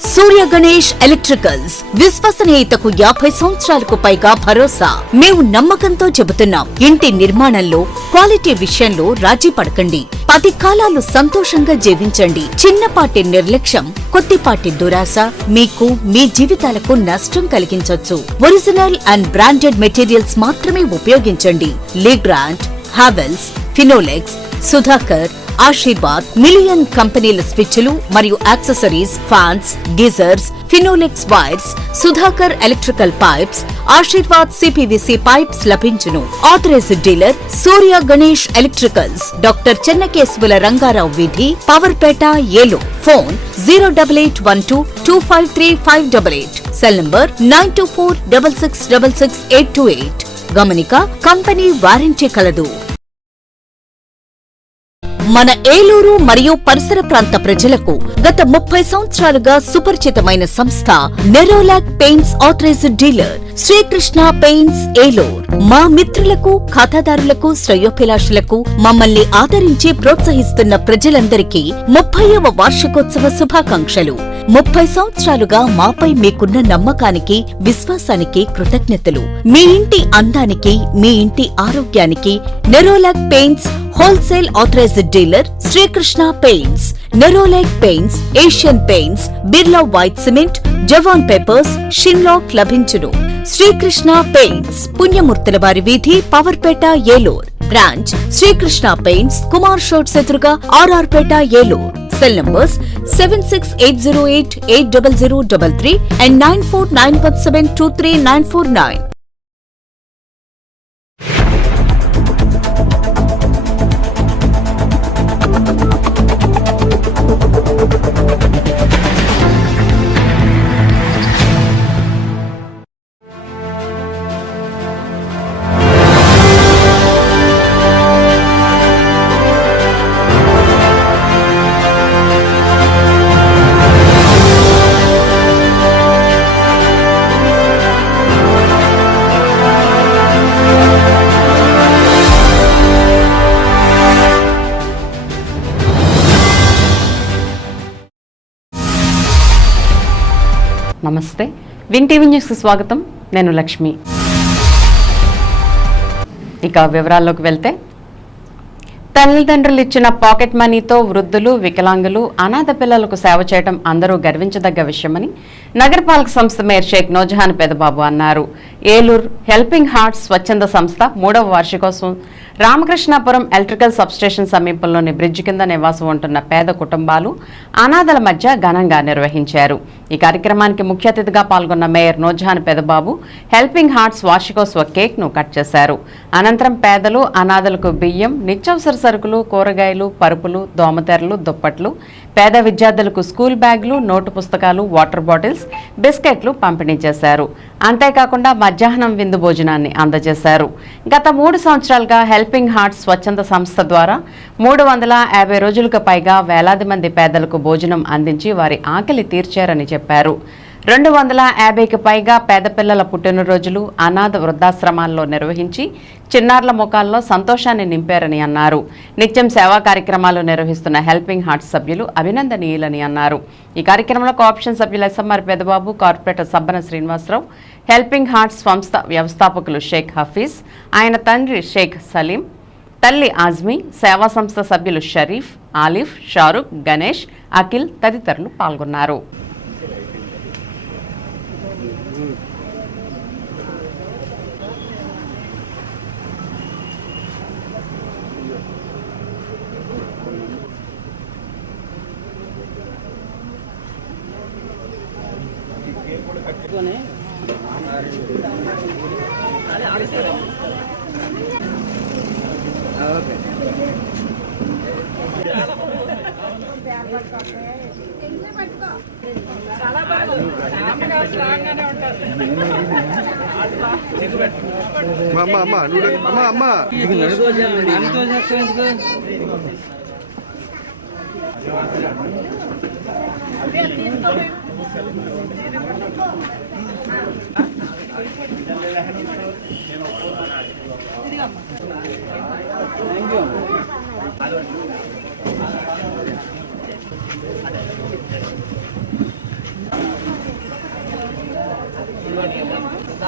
సూర్య Ganesh electricals విశ్వసనీయతకు 50 సంవత్సరాలకు పైగా భరోసా. మేము నమ్మకంతో చెబుతున్నాం, ఇంటి నిర్మాణంలో క్వాలిటీ విషయంలో రాజీ పడకండి. 10 కాలాలు సంతోషంగా జీవించండి. చిన్నపాటి నిర్లక్ష్యం, కొద్దిపాటి దురాశ మీకు మీ జీవితాలకు నష్టం కలిగించొచ్చు. ఒరిజినల్ అండ్ బ్రాండెడ్ మెటీరియల్స్ మాత్రమే ఉపయోగించండి. లీగ్రాండ్, హావెల్స్, ఫినోలెక్స్, సుధాకర్, ఆశీర్వాద్, మిలియన్ కంపెనీల స్విచ్లు మరియు accessories, fans, geysers, Finolex wires, Sudhakar electrical pipes, Ashirvad CPVC pipes లభించును. Authorised dealer Surya Ganesh electricals, doctor చెన్నకేశవుల Rangarao వీధి, Powerpet, Eluru. Phone 08812535588. Cell number 9246666828. గమనిక, కంపెనీ వారంటీ కలదు. మన ఏలూరు మరియు పరిసర ప్రాంత ప్రజలకు గత 30 సంవత్సరాలుగా సుపరిచితమైన సంస్థ Nerolac paints authorised dealer Srikrishna paints Eluru. మా మిత్రులకు, ఖాతాదారులకు, శ్రేయోభిలాషులకు మమ్మల్ని ఆదరించి ప్రోత్సహిస్తున్న ప్రజలందరికీ 30వ వార్షికోత్సవ శుభాకాంక్షలు. 30 సంవత్సరాలుగా మాపై మీకున్న నమ్మకానికి, విశ్వాసానికి కృతజ్ఞతలు. మీ ఇంటి అందానికి, మీ ఇంటి ఆరోగ్యానికి Nerolac paints wholesale authorized dealer Srikrishna paints. Nerolac paints, Asian paints, Birla white cement, జవాన్ పేపర్స్, షిన్లాక్ లభించును. శ్రీకృష్ణ పెయింట్స్, పుణ్యమూర్తుల వారి వీధి, పవర్పేట, ఏలూరు. బ్రాంచ్ శ్రీకృష్ణ పెయింట్స్, కుమార్ షోట్స్ ఎదురుగా, RR Pet, Eluru. Cell numbers 7680880033 and 9491723949. నమస్తే, విన్ టీవీ న్యూస్కి స్వాగతం. నేను లక్ష్మి. ఇక వివరాల్లోకి వెళ్తే, తల్లిదండ్రులు ఇచ్చిన పాకెట్ మనీతో వృద్ధులు, వికలాంగులు, అనాథ పిల్లలకు సేవ చేయడం అందరూ గర్వించదగ్గ విషయమని నగరపాలక సంస్థ మేయర్ షేక్ నూర్జహాన్ పెదబాబు అన్నారు. ఏలూరు హెల్పింగ్ హార్ట్స్ స్వచ్ఛంద సంస్థ 3వ వార్షికోత్సవం రామకృష్ణాపురం ఎలక్ట్రికల్ సబ్స్టేషన్ సమీపంలోని బ్రిడ్జ్ కింద నివాసం ఉంటున్న పేద కుటుంబాలు, అనాథల మధ్య ఘనంగా నిర్వహించారు. ఈ కార్యక్రమానికి ముఖ్య అతిథిగా పాల్గొన్న mayor Noorjahan Pedababu helping hearts వార్షికోత్సవ కేక్ ను కట్ చేశారు. అనంతరం పేదలు, అనాథలకు బియ్యం, నిత్యావసర సరుకులు, కూరగాయలు, పరుపులు, దోమతెరలు, దుప్పట్లు, పేద విద్యార్థులకు స్కూల్ బ్యాగులు, నోటు పుస్తకాలు, వాటర్ బాటిల్స్, బిస్కెట్లు పంపిణీ చేశారు. అంతేకాకుండా మధ్యాహ్నం విందు భోజనాన్ని అందజేశారు. గత 3 సంవత్సరాలుగా హెల్పింగ్ హార్ట్స్ స్వచ్ఛంద సంస్థ ద్వారా 350 రోజులకు పైగా వేలాది మంది పేదలకు భోజనం అందించి వారి ఆకలి తీర్చారని చెప్పారు. 250కి పైగా పేద పిల్లల పుట్టినరోజులు అనాథ వృద్ధాశ్రమాల్లో నిర్వహించి చిన్నారుల ముఖాల్లో సంతోషాన్ని నింపారని అన్నారు. నిత్యం సేవా కార్యక్రమాలు నిర్వహిస్తున్న హెల్పింగ్ హార్ట్స్ సభ్యులు అభినందనీయులని అన్నారు. ఈ కార్యక్రమంలో కోఆప్షన్ సభ్యులు SMR Pedababu, corporator Sabbana Srinivasarao, helping hearts సంస్థ వ్యవస్థాపకులు షేక్ హఫీజ్, ఆయన తండ్రి షేక్ సలీం, తల్లి ఆజ్మీ, సేవా సంస్థ సభ్యులు షరీఫ్, ఆలిఫ్, షారుఖ్, గణేష్, అఖిల్ తదితరులు పాల్గొన్నారు. అమ్మ అమ్మ అమ్మ అమ్మ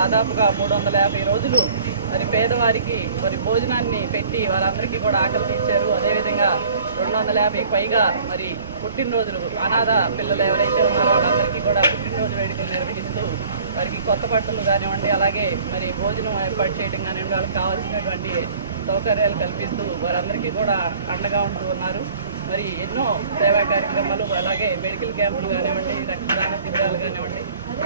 దాదాపుగా 350 రోజులు మరి పేదవారికి మరి భోజనాన్ని పెట్టి వారందరికీ కూడా ఆకలి తీర్చారు. అదేవిధంగా 250కి పైగా మరి పుట్టినరోజులు అనాథ పిల్లలు ఎవరైతే ఉన్నారో వాళ్ళందరికీ కూడా పుట్టినరోజు వేడుకలు నిర్వహిస్తూ వారికి కొత్త బట్టలు కానివ్వండి, అలాగే మరి భోజనం ఏర్పాటు చేయడం కానివ్వండి, వాళ్ళకి కావాల్సినటువంటి సౌకర్యాలు కల్పిస్తూ వారందరికీ కూడా అండగా ఉంటూ ఉన్నారు. మరి ఎన్నో సేవా కార్యక్రమాలు, అలాగే మెడికల్ క్యాంపులు కానివ్వండి, రక్తదాన శిబిరాలు కానివ్వండి,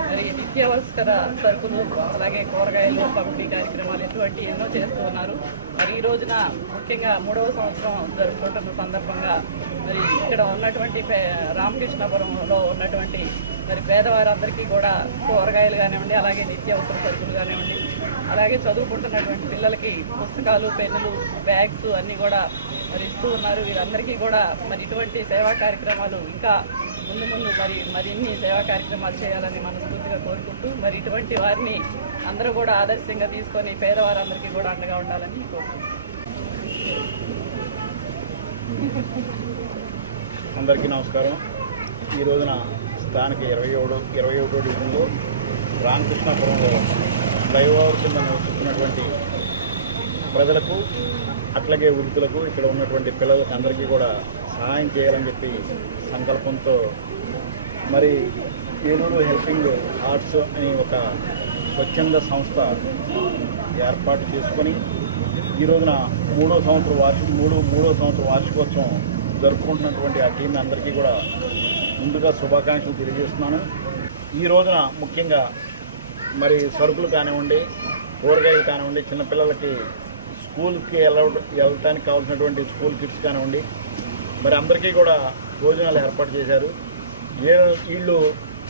మరి నిత్యావసర సరుకులు, అలాగే కూరగాయలు పంపిణీ కార్యక్రమాలు ఇటువంటి ఎన్నో చేస్తూ ఉన్నారు. మరి ఈ రోజున ముఖ్యంగా 3వ సంవత్సరం జరుపుకుంటున్న సందర్భంగా మరి ఇక్కడ ఉన్నటువంటి రామకృష్ణాపురంలో ఉన్నటువంటి మరి పేదవారందరికీ కూడా కూరగాయలు కానివ్వండి, అలాగే నిత్యావసర సరుకులు కానివ్వండి, అలాగే చదువుకుంటున్నటువంటి పిల్లలకి పుస్తకాలు, పెన్నులు, బ్యాగ్స్ అన్నీ కూడా మరి ఇస్తూ ఉన్నారు. వీరందరికీ కూడా మరి ఇటువంటి సేవా కార్యక్రమాలు ఇంకా ముందు మరిన్ని సేవా కార్యక్రమాలు చేయాలని మనస్ఫూర్తిగా కోరుకుంటూ మరి ఇటువంటి వారిని అందరూ కూడా ఆదర్శంగా తీసుకొని పేదవారందరికీ కూడా అండగా ఉండాలని కోరుకుంటున్నాను. అందరికీ నమస్కారం. ఈ రోజున స్థానిక 21వ డివిజన్లో రామకృష్ణాపురంలో ఫ్లైఓవర్ కింద నివసిస్తున్నటువంటి ప్రజలకు, అట్లాగే వృద్ధులకు, ఇక్కడ ఉన్నటువంటి పిల్లలకు అందరికీ కూడా సహాయం చేయాలని చెప్పి సంకల్పంతో మరి ఏలూరు హెల్పింగ్ హార్ట్స్ అని ఒక స్వచ్ఛంద సంస్థ ఏర్పాటు చేసుకొని ఈ రోజున మూడో సంవత్సరం వార్షికోత్సవం జరుపుకుంటున్నటువంటి ఆ టీం అందరికీ కూడా ముందుగా శుభాకాంక్షలు తెలియజేస్తున్నాను. ఈ రోజున ముఖ్యంగా మరి సరుకులు కానివ్వండి, కూరగాయలు కానివ్వండి, చిన్నపిల్లలకి స్కూల్కి వెళ్ళటానికి కావాల్సినటువంటి స్కూల్ కిట్స్ కానివ్వండి, మరి అందరికీ కూడా భోజనాలు ఏర్పాటు చేశారు.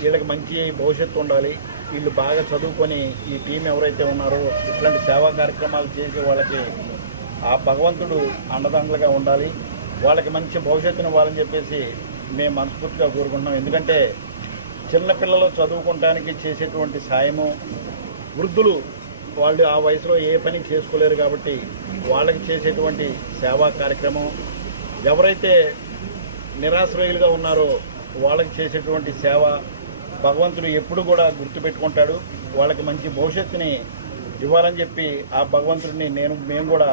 వీళ్ళకి మంచి భవిష్యత్తు ఉండాలి, వీళ్ళు బాగా చదువుకొని ఈ టీం ఎవరైతే ఉన్నారో ఇట్లాంటి సేవా కార్యక్రమాలు చేసే వాళ్ళకి ఆ భగవంతుడు అండదండలుగా ఉండాలి, వాళ్ళకి మంచి భవిష్యత్తును ఇవ్వాలని చెప్పేసి మేము మనస్ఫూర్తిగా కోరుకుంటున్నాం. ఎందుకంటే చిన్నపిల్లలు చదువుకోవటానికి చేసేటువంటి సాయము, వృద్ధులు వాళ్ళు ఆ వయసులో ఏ పని చేసుకోలేరు కాబట్టి వాళ్ళకి చేసేటువంటి సేవా కార్యక్రమం, ఎవరైతే నిరాశ్రయులుగా ఉన్నారో వాళ్ళకి చేసేటువంటి సేవ భగవంతుడు ఎప్పుడు కూడా గుర్తుపెట్టుకుంటాడు. వాళ్ళకి మంచి భవిష్యత్తుని ఇవ్వాలని చెప్పి ఆ భగవంతుడిని మేము కూడా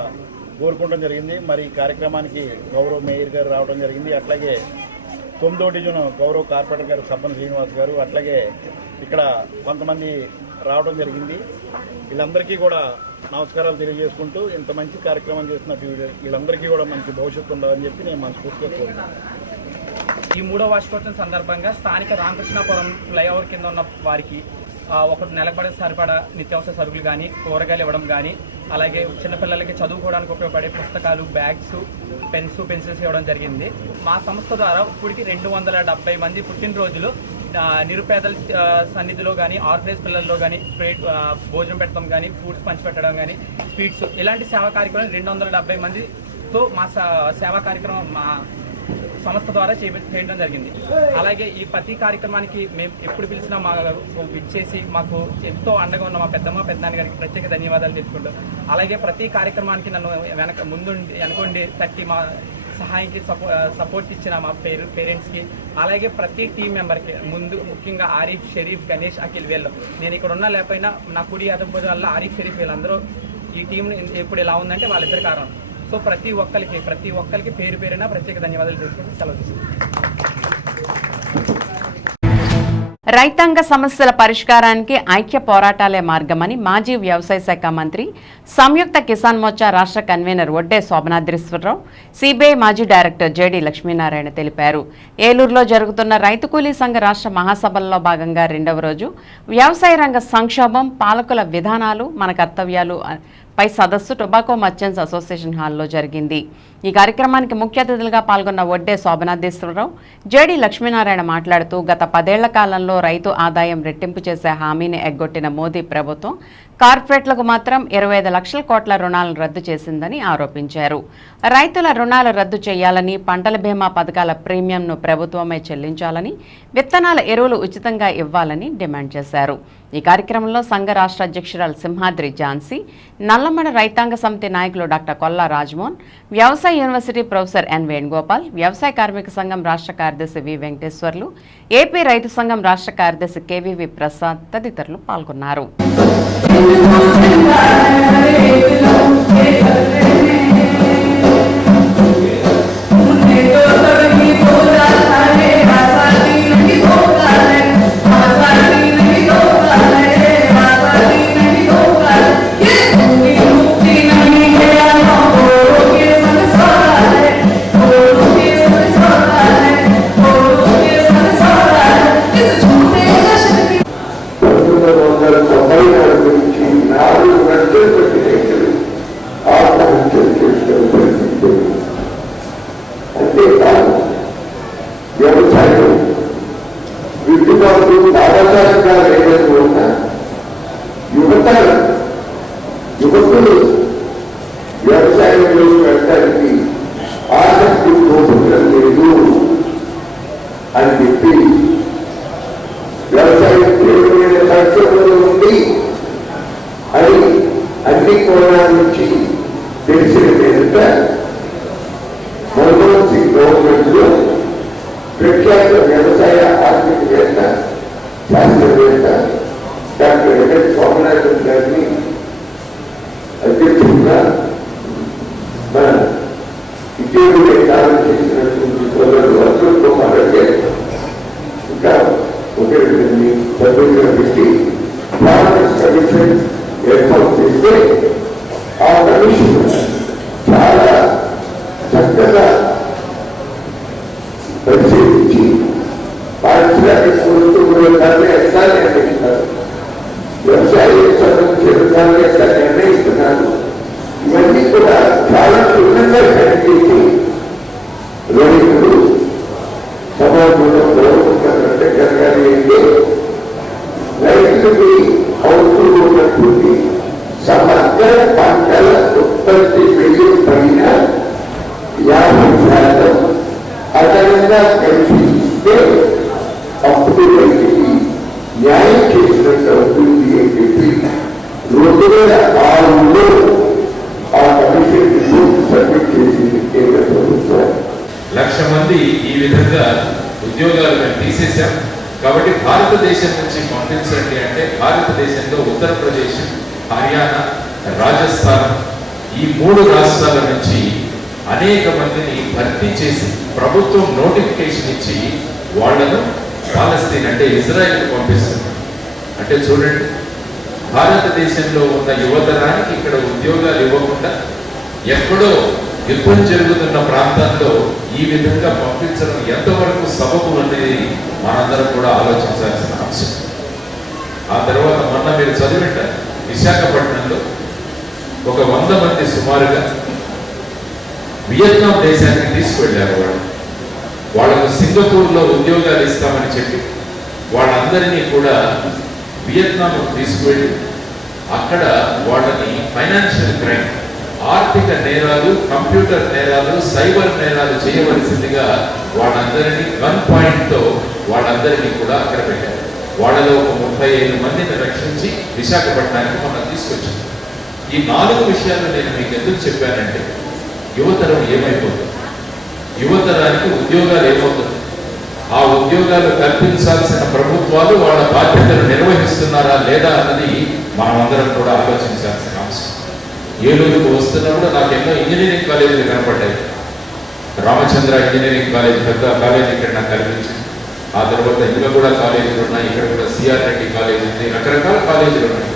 కోరుకోవడం జరిగింది. మరి ఈ కార్యక్రమానికి గౌరవ మేయర్ గారు రావడం జరిగింది, అట్లాగే 9వ డివిజన్ గౌరవ కార్పొరేటర్ గారు సబ్బన శ్రీనివాస్ గారు, అట్లాగే ఇక్కడ కొంతమంది రావడం జరిగింది. వీళ్ళందరికీ కూడా నమస్కారాలు తెలియజేసుకుంటూ ఇంత మంచి కార్యక్రమం చేస్తున్న వీళ్ళందరికీ కూడా మంచి భవిష్యత్తు ఉండాలని చెప్పి నేను మనస్ఫూర్తిగా కోరుతున్నాను. ఈ 3వ వార్షికోత్సవం సందర్భంగా స్థానిక రామకృష్ణాపురం ఫ్లైఓవర్ కింద ఉన్న వారికి ఒక నెలపడే సరిపడా నిత్యావసర సరుకులు కానీ, కూరగాయలు ఇవ్వడం కానీ, అలాగే చిన్నపిల్లలకి చదువుకోవడానికి ఉపయోగపడే పుస్తకాలు, బ్యాగ్స్, పెన్సిల్స్ ఇవ్వడం జరిగింది. మా సంస్థ ద్వారా ఇప్పటికి 270 మంది పుట్టినరోజులు నిరుపేదల సన్నిధిలో కానీ, ఆర్ఫనేజ్ పిల్లల్లో కానీ భోజనం పెట్టడం కానీ, ఫుడ్స్ పంచిపెట్టడం కానీ, స్వీట్స్ ఇలాంటి సేవా కార్యక్రమాలు 270 మందితో మా సేవా కార్యక్రమం మా సంస్థ ద్వారా చేయడం జరిగింది. అలాగే ఈ ప్రతి కార్యక్రమానికి మేము ఎప్పుడు పిలిచినా ఇచ్చేసి మాకు ఎంతో అండగా ఉన్న మా పెద్దనాన్న గారికి ప్రత్యేక ధన్యవాదాలు తెలుసుకుంటాం. అలాగే ప్రతి కార్యక్రమానికి నన్ను వెనకొండి తట్టి మా సహాయానికి సపోర్ట్ ఇచ్చిన మా పేరెంట్స్కి, అలాగే ప్రతి టీం మెంబర్కి, ముఖ్యంగా ఆరిఫ్, షరీఫ్, గణేష్, అఖిల్ వీళ్ళు నేను ఇక్కడ ఉన్నా లేకపోయినా నా కుడి అదం వల్ల ఆరిఫ్, షరీఫ్ వీళ్ళందరూ ఈ టీం ఇప్పుడు ఎలా ఉందంటే వాళ్ళిద్దరు కారణం. సో ప్రతి ఒక్కరికి పేరు పేరున ప్రత్యేక ధన్యవాదాలు చేసుకుంటూ సెలవు తీసుకుంటాం. రైతాంగ సమస్యల పరిష్కారానికి ఐక్య పోరాటాలే మార్గమని మాజీ వ్యవసాయ శాఖ మంత్రి, సంయుక్త కిసాన్ మోర్చా రాష్ట్ర కన్వీనర్ వడ్డే శోభనాద్రీశ్వరరావు, సిబిఐ మాజీ డైరెక్టర్ జేడీ లక్ష్మీనారాయణ తెలిపారు. ఏలూరులో జరుగుతున్న రైతు కూలీ సంఘ రాష్ట్ర మహాసభల్లో భాగంగా 2వ రోజు వ్యవసాయ రంగ సంక్షోభం, పాలకుల విధానాలు, మన కర్తవ్యాలు పై సదస్సు టొబాకో మర్చెంట్స్ అసోసియేషన్ హాల్లో జరిగింది. ఈ కార్యక్రమానికి ముఖ్య అతిథులుగా పాల్గొన్న వడ్డే శోభనాద్రీశ్వరరావు, జేడీ లక్ష్మీనారాయణ మాట్లాడుతూ గత 10 ఏళ్ల కాలంలో రైతు ఆదాయం రెట్టింపు చేసే హామీని ఎగ్గొట్టిన మోదీ ప్రభుత్వం కార్పొరేట్లకు మాత్రం 25 లక్షల కోట్ల రుణాలను రద్దు చేసిందని ఆరోపించారు. రైతుల రుణాలు రద్దు చేయాలని, పంటల బీమా పథకాల ప్రీమియంను ప్రభుత్వమే చెల్లించాలని, విత్తనాల ఎరువులు ఉచితంగా ఇవ్వాలని డిమాండ్ చేశారు. ఈ కార్యక్రమంలో సంఘ రాష్ట్ర అధ్యక్షురాలు సింహాద్రి ఝాన్సీ, నల్లమడ రైతాంగ సమితి నాయకులు డాక్టర్ కొల్లా రాజ్మోహన్, వ్యవసాయ యూనివర్సిటీ ప్రొఫెసర్ ఎన్ వేణుగోపాల్, వ్యవసాయ కార్మిక సంఘం రాష్ట్ర కార్యదర్శి వి వెంకటేశ్వర్లు, ఏపీ రైతు సంఘం రాష్ట్ర కార్యదర్శి కేవీవి ప్రసాద్ తదితరులు పాల్గొన్నారు. వ్యవసాయం విద్యుత్ లాభసాటిగా లేదని ఉన్న యువకులు వ్యవసాయంలో పెట్టడానికి ఆసక్తి చూపడం లేదు అని చెప్పి వ్యవసాయం తీవ్రమైన సంక్షోభంలో ఉంది అని అన్ని కోణాల నుంచి తెలిసిన మీదట మన్మోహన్ సింగ్ గవర్నమెంట్ లో ప్రఖ్యాత వ్యవసాయ ఆర్థికవేత్త శాస్త్రవేత్త డాక్టర్ ఎన్ స్వామినాథన్ గారిని అధ్యక్షుడిగా మన ఇటీవలే కాలం చేసినటువంటి సోదరుడు అశోక్ కుమార్ అంటే ఇంకా ఒకరిని సభ్యులుగా పెట్టి ఫార్మర్స్ కమిషన్ ఏర్పాటు చేస్తే ఆ కమిషన్ చాలా చక్కగా పరిశీలించి పారిశ్రామిక వస్తువులు ఎట్లా నిర్ణయిస్తారు, వ్యవసాయం సంబంధించిన విధాలు ఎట్లా నిర్ణయిస్తున్నారు, ఇవన్నీ కూడా చాలా క్షుణ్ణంగా పనిచేసి రైతులు సమాజంలో గౌరవంగా జరగాలి అంటే రైతులకి అవసరం ఉన్నటువంటి సమగ్ర పంటల ఉత్పత్తి వ్యయం పైన 50% అదనంగా కలిసి ఇస్తే అప్పుడు రైతుకి న్యాయం చేసినట్టు అవుతుంది అని చెప్పి 2006లో ఆ కమిషన్ రిపోర్ట్ సబ్మిట్ చేసింది కేంద్ర ప్రభుత్వం. 1,00,000 మంది ఈ విధంగా ఉద్యోగాలు మేము తీసేశాం. కాబట్టి భారతదేశం నుంచి పంపించండి అంటే భారతదేశంలో ఉత్తరప్రదేశ్, హర్యానా, రాజస్థాన్ ఈ 3 రాష్ట్రాల నుంచి అనేక మందిని భర్తీ చేసి ప్రభుత్వం నోటిఫికేషన్ ఇచ్చి వాళ్లను పాలస్తీన్ అంటే ఇజ్రాయెల్కి పంపిస్తుంది. అంటే చూడండి, భారతదేశంలో ఉన్న యువతరానికి ఇక్కడ ఉద్యోగాలు ఇవ్వకుండా ఎక్కడో యుద్ధం జరుగుతున్న ప్రాంతాల్లో ఈ విధంగా పంపించడం ఎంతవరకు సబబు అనేది మనందరం కూడా ఆలోచించాల్సిన అంశం. ఆ తర్వాత మొన్న మీరు చదివింటారు, విశాఖపట్నంలో ఒక 100 మంది సుమారుగా వియత్నాం దేశానికి తీసుకువెళ్ళారు. వాళ్ళకు సింగపూర్లో ఉద్యోగాలు ఇస్తామని చెప్పి వాళ్ళందరినీ కూడా వియత్నాంకు తీసుకువెళ్ళి అక్కడ వాళ్ళని ఫైనాన్షియల్ క్రైమ్, ఆర్థిక నేరాలు, కంప్యూటర్ నేరాలు, సైబర్ నేరాలు చేయవలసిందిగా వాళ్ళందరినీ గన్ పాయింట్తో వాళ్ళందరినీ కూడా అక్కడ పెట్టారు. వాళ్ళలో ఒక 35 మందిని రక్షించి విశాఖపట్నానికి మనం తీసుకొచ్చాం. ఈ 4 విషయాలు నేను మీకు ఎందుకు చెప్పానంటే, యువతరం ఏమైపోతుంది, యువతరానికి ఉద్యోగాలు ఏమవుతుంది, ఆ ఉద్యోగాలు కల్పించాల్సిన ప్రభుత్వాలు వాళ్ళ బాధ్యతలు నిర్వహిస్తున్నారా లేదా అన్నది మనం అందరం కూడా ఆలోచించాల్సిన అంశం. ఏలూరుకు వస్తున్నప్పుడు నాకు ఎన్నో ఇంజనీరింగ్ కాలేజీలు కనపడ్డాయి. రామచంద్ర ఇంజనీరింగ్ కాలేజ్ పెద్ద కాలేజ్ ఇక్కడ నాకు కనిపించింది. ఆ తర్వాత ఇందులో కూడా కాలేజీలు ఉన్నాయి, ఇక్కడ కూడా సిఆర్ రెడ్డి కాలేజ్ ఉంది, రకరకాల కాలేజీలు ఉన్నాయి.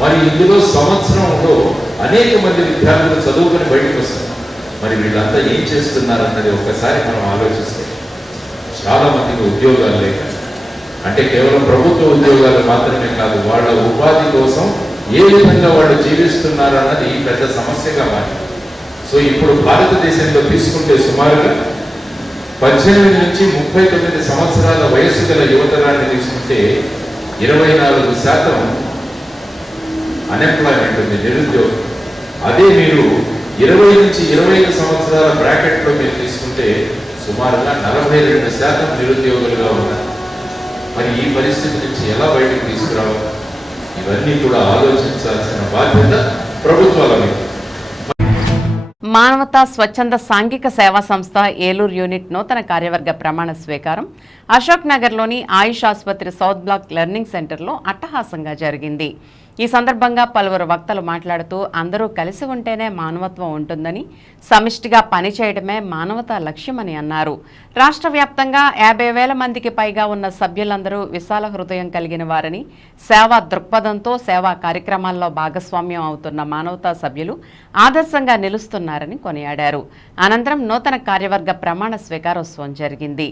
మరి ఇందులో సంవత్సరంలో అనేక మంది విద్యార్థులు చదువుకొని బయటకు వస్తారు. మరి వీళ్ళంతా ఏం చేస్తున్నారన్నది ఒకసారి మనం ఆలోచిస్తే చాలా మందికి ఉద్యోగాలు లేక, అంటే కేవలం ప్రభుత్వ ఉద్యోగాలు మాత్రమే కాదు, వాళ్ళ ఉపాధి కోసం ఏ విధంగా వాళ్ళు జీవిస్తున్నారు అన్నది పెద్ద సమస్యగా మారింది. సో ఇప్పుడు భారతదేశంలో తీసుకుంటే సుమారుగా 18 నుంచి 39 సంవత్సరాల వయస్సు గల యువతరాన్ని తీసుకుంటే 24% అన్ఎంప్లాయ్మెంట్ ఉంది, నిరుద్యోగం. అదే మీరు 20 నుంచి 25 సంవత్సరాల బ్రాకెట్లో మీరు తీసుకుంటే సుమారుగా 42% నిరుద్యోగులుగా ఉన్నారు. మరి ఈ పరిస్థితి నుంచి ఎలా బయటకు తీసుకురావాలి, ఇవన్నీ కూడా ఆలోచించాల్సిన బాధ్యత ప్రభుత్వాల మీద. మానవతా స్వచ్ఛంద సాంఘిక సేవా సంస్థ ఏలూరు యూనిట్ నూతన కార్యవర్గ ప్రమాణ స్వీకారం అశోక్ నగర్లోని ఆయుష్ ఆసుపత్రి సౌత్ బ్లాక్ లెర్నింగ్ సెంటర్లో అట్టహాసంగా జరిగింది. ఈ సందర్భంగా పలువురు వక్తలు మాట్లాడుతూ అందరూ కలిసి ఉంటేనే మానవత్వం ఉంటుందని, సమిష్టిగా పనిచేయడమే మానవతా లక్ష్యమని అన్నారు. రాష్ట్ర వ్యాప్తంగా 50,000 మందికి పైగా ఉన్న సభ్యులందరూ విశాల హృదయం కలిగిన వారని, సేవా దృక్పథంతో సేవా కార్యక్రమాల్లో భాగస్వామ్యం అవుతున్న మానవతా సభ్యులు ఆదర్శంగా నిలుస్తున్నారని కొనియాడారు. అనంతరం నూతన కార్యవర్గ ప్రమాణ స్వీకారోత్సవం జరిగింది.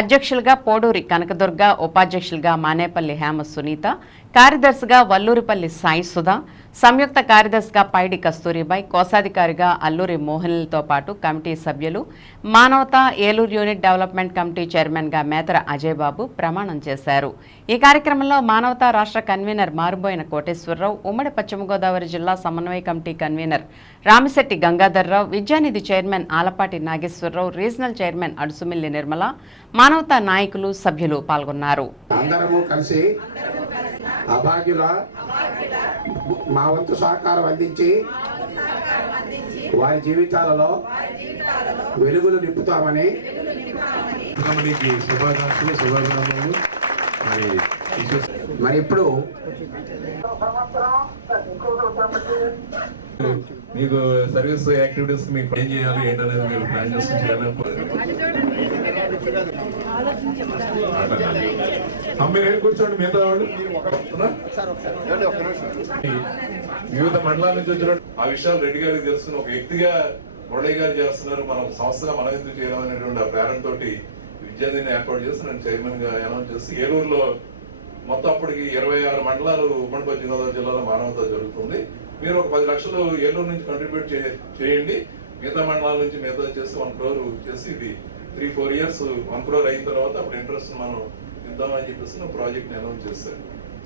అధ్యక్షులుగా పోడూరి కనకదుర్గ, ఉపాధ్యక్షులుగా మానేపల్లి హేమ సునీత, కార్యదర్శిగా వల్లూరిపల్లి సాయి సుధా, సంయుక్త కార్యదర్శిగా పైడి కస్తూరిబాయ్, కోశాధికారిగా అల్లూరి మోహన్లతో పాటు కమిటీ సభ్యులు, మానవతా ఏలూరు యూనిట్ డెవలప్మెంట్ కమిటీ చైర్మన్గా మేతర అజయ్ బాబు ప్రమాణం చేశారు. ఈ కార్యక్రమంలో మానవతా రాష్ట్ర కన్వీనర్ మారుబోయిన కోటేశ్వరరావు, ఉమ్మడి పశ్చిమ గోదావరి జిల్లా సమన్వయ committee convener Ramisetti Gangadharrao, Vidyanidhi chairman Alapati Nageswararao, regional chairman Adusumilli Nirmala, Manavata నాయకులు, సభ్యులు పాల్గొన్నారు. అందరము కలిసి అభాగ్యుల మా వంతు సహకారం అందించి వారి జీవితాలలో వెలుగులు నింపుతామని మరి ఇప్పుడు మీకు సర్వీస్ యాక్టివిటీస్ మీకు ఏం చేయాలి ఏంటనేది మీరు ప్లాన్ చేసుకుని చేయాలని కూర్చోండి. మిగతా వాళ్ళు వివిధ మండలాల నుంచి వచ్చిన ఆ విషయాలు రెడ్డి గారికి తెలుసుకుని ఒక వ్యక్తిగా మురళయ్య గారు చేస్తున్నారు, మనం సంస్థగా మనం ఎందుకు చేయాలనేటువంటి ఆ ప్రేరణ తోటి విద్యార్థిని ఏర్పాటు చేసి నేను చైర్మన్ గా అనౌన్స్ చేసి ఏలూరులో మొత్తం అప్పటికి 26 మండలాలు ఉమ్మడి పశ్చిమ గోదావరి జిల్లాలో మానవత జరుగుతుంది. మీరు ఒక 10 లక్షలు ఏలూరు నుంచి కంట్రిబ్యూట్ చేయండి, మిగతా మండలాల నుంచి మిగతా చేసి 1 crore చేసి ఇది 3-4 years 1 crore అయిన తర్వాత అప్పుడు ఇంట్రెస్ట్ మనం ఇద్దామని చెప్పేసి ప్రాజెక్ట్ అనౌన్స్ చేశారు.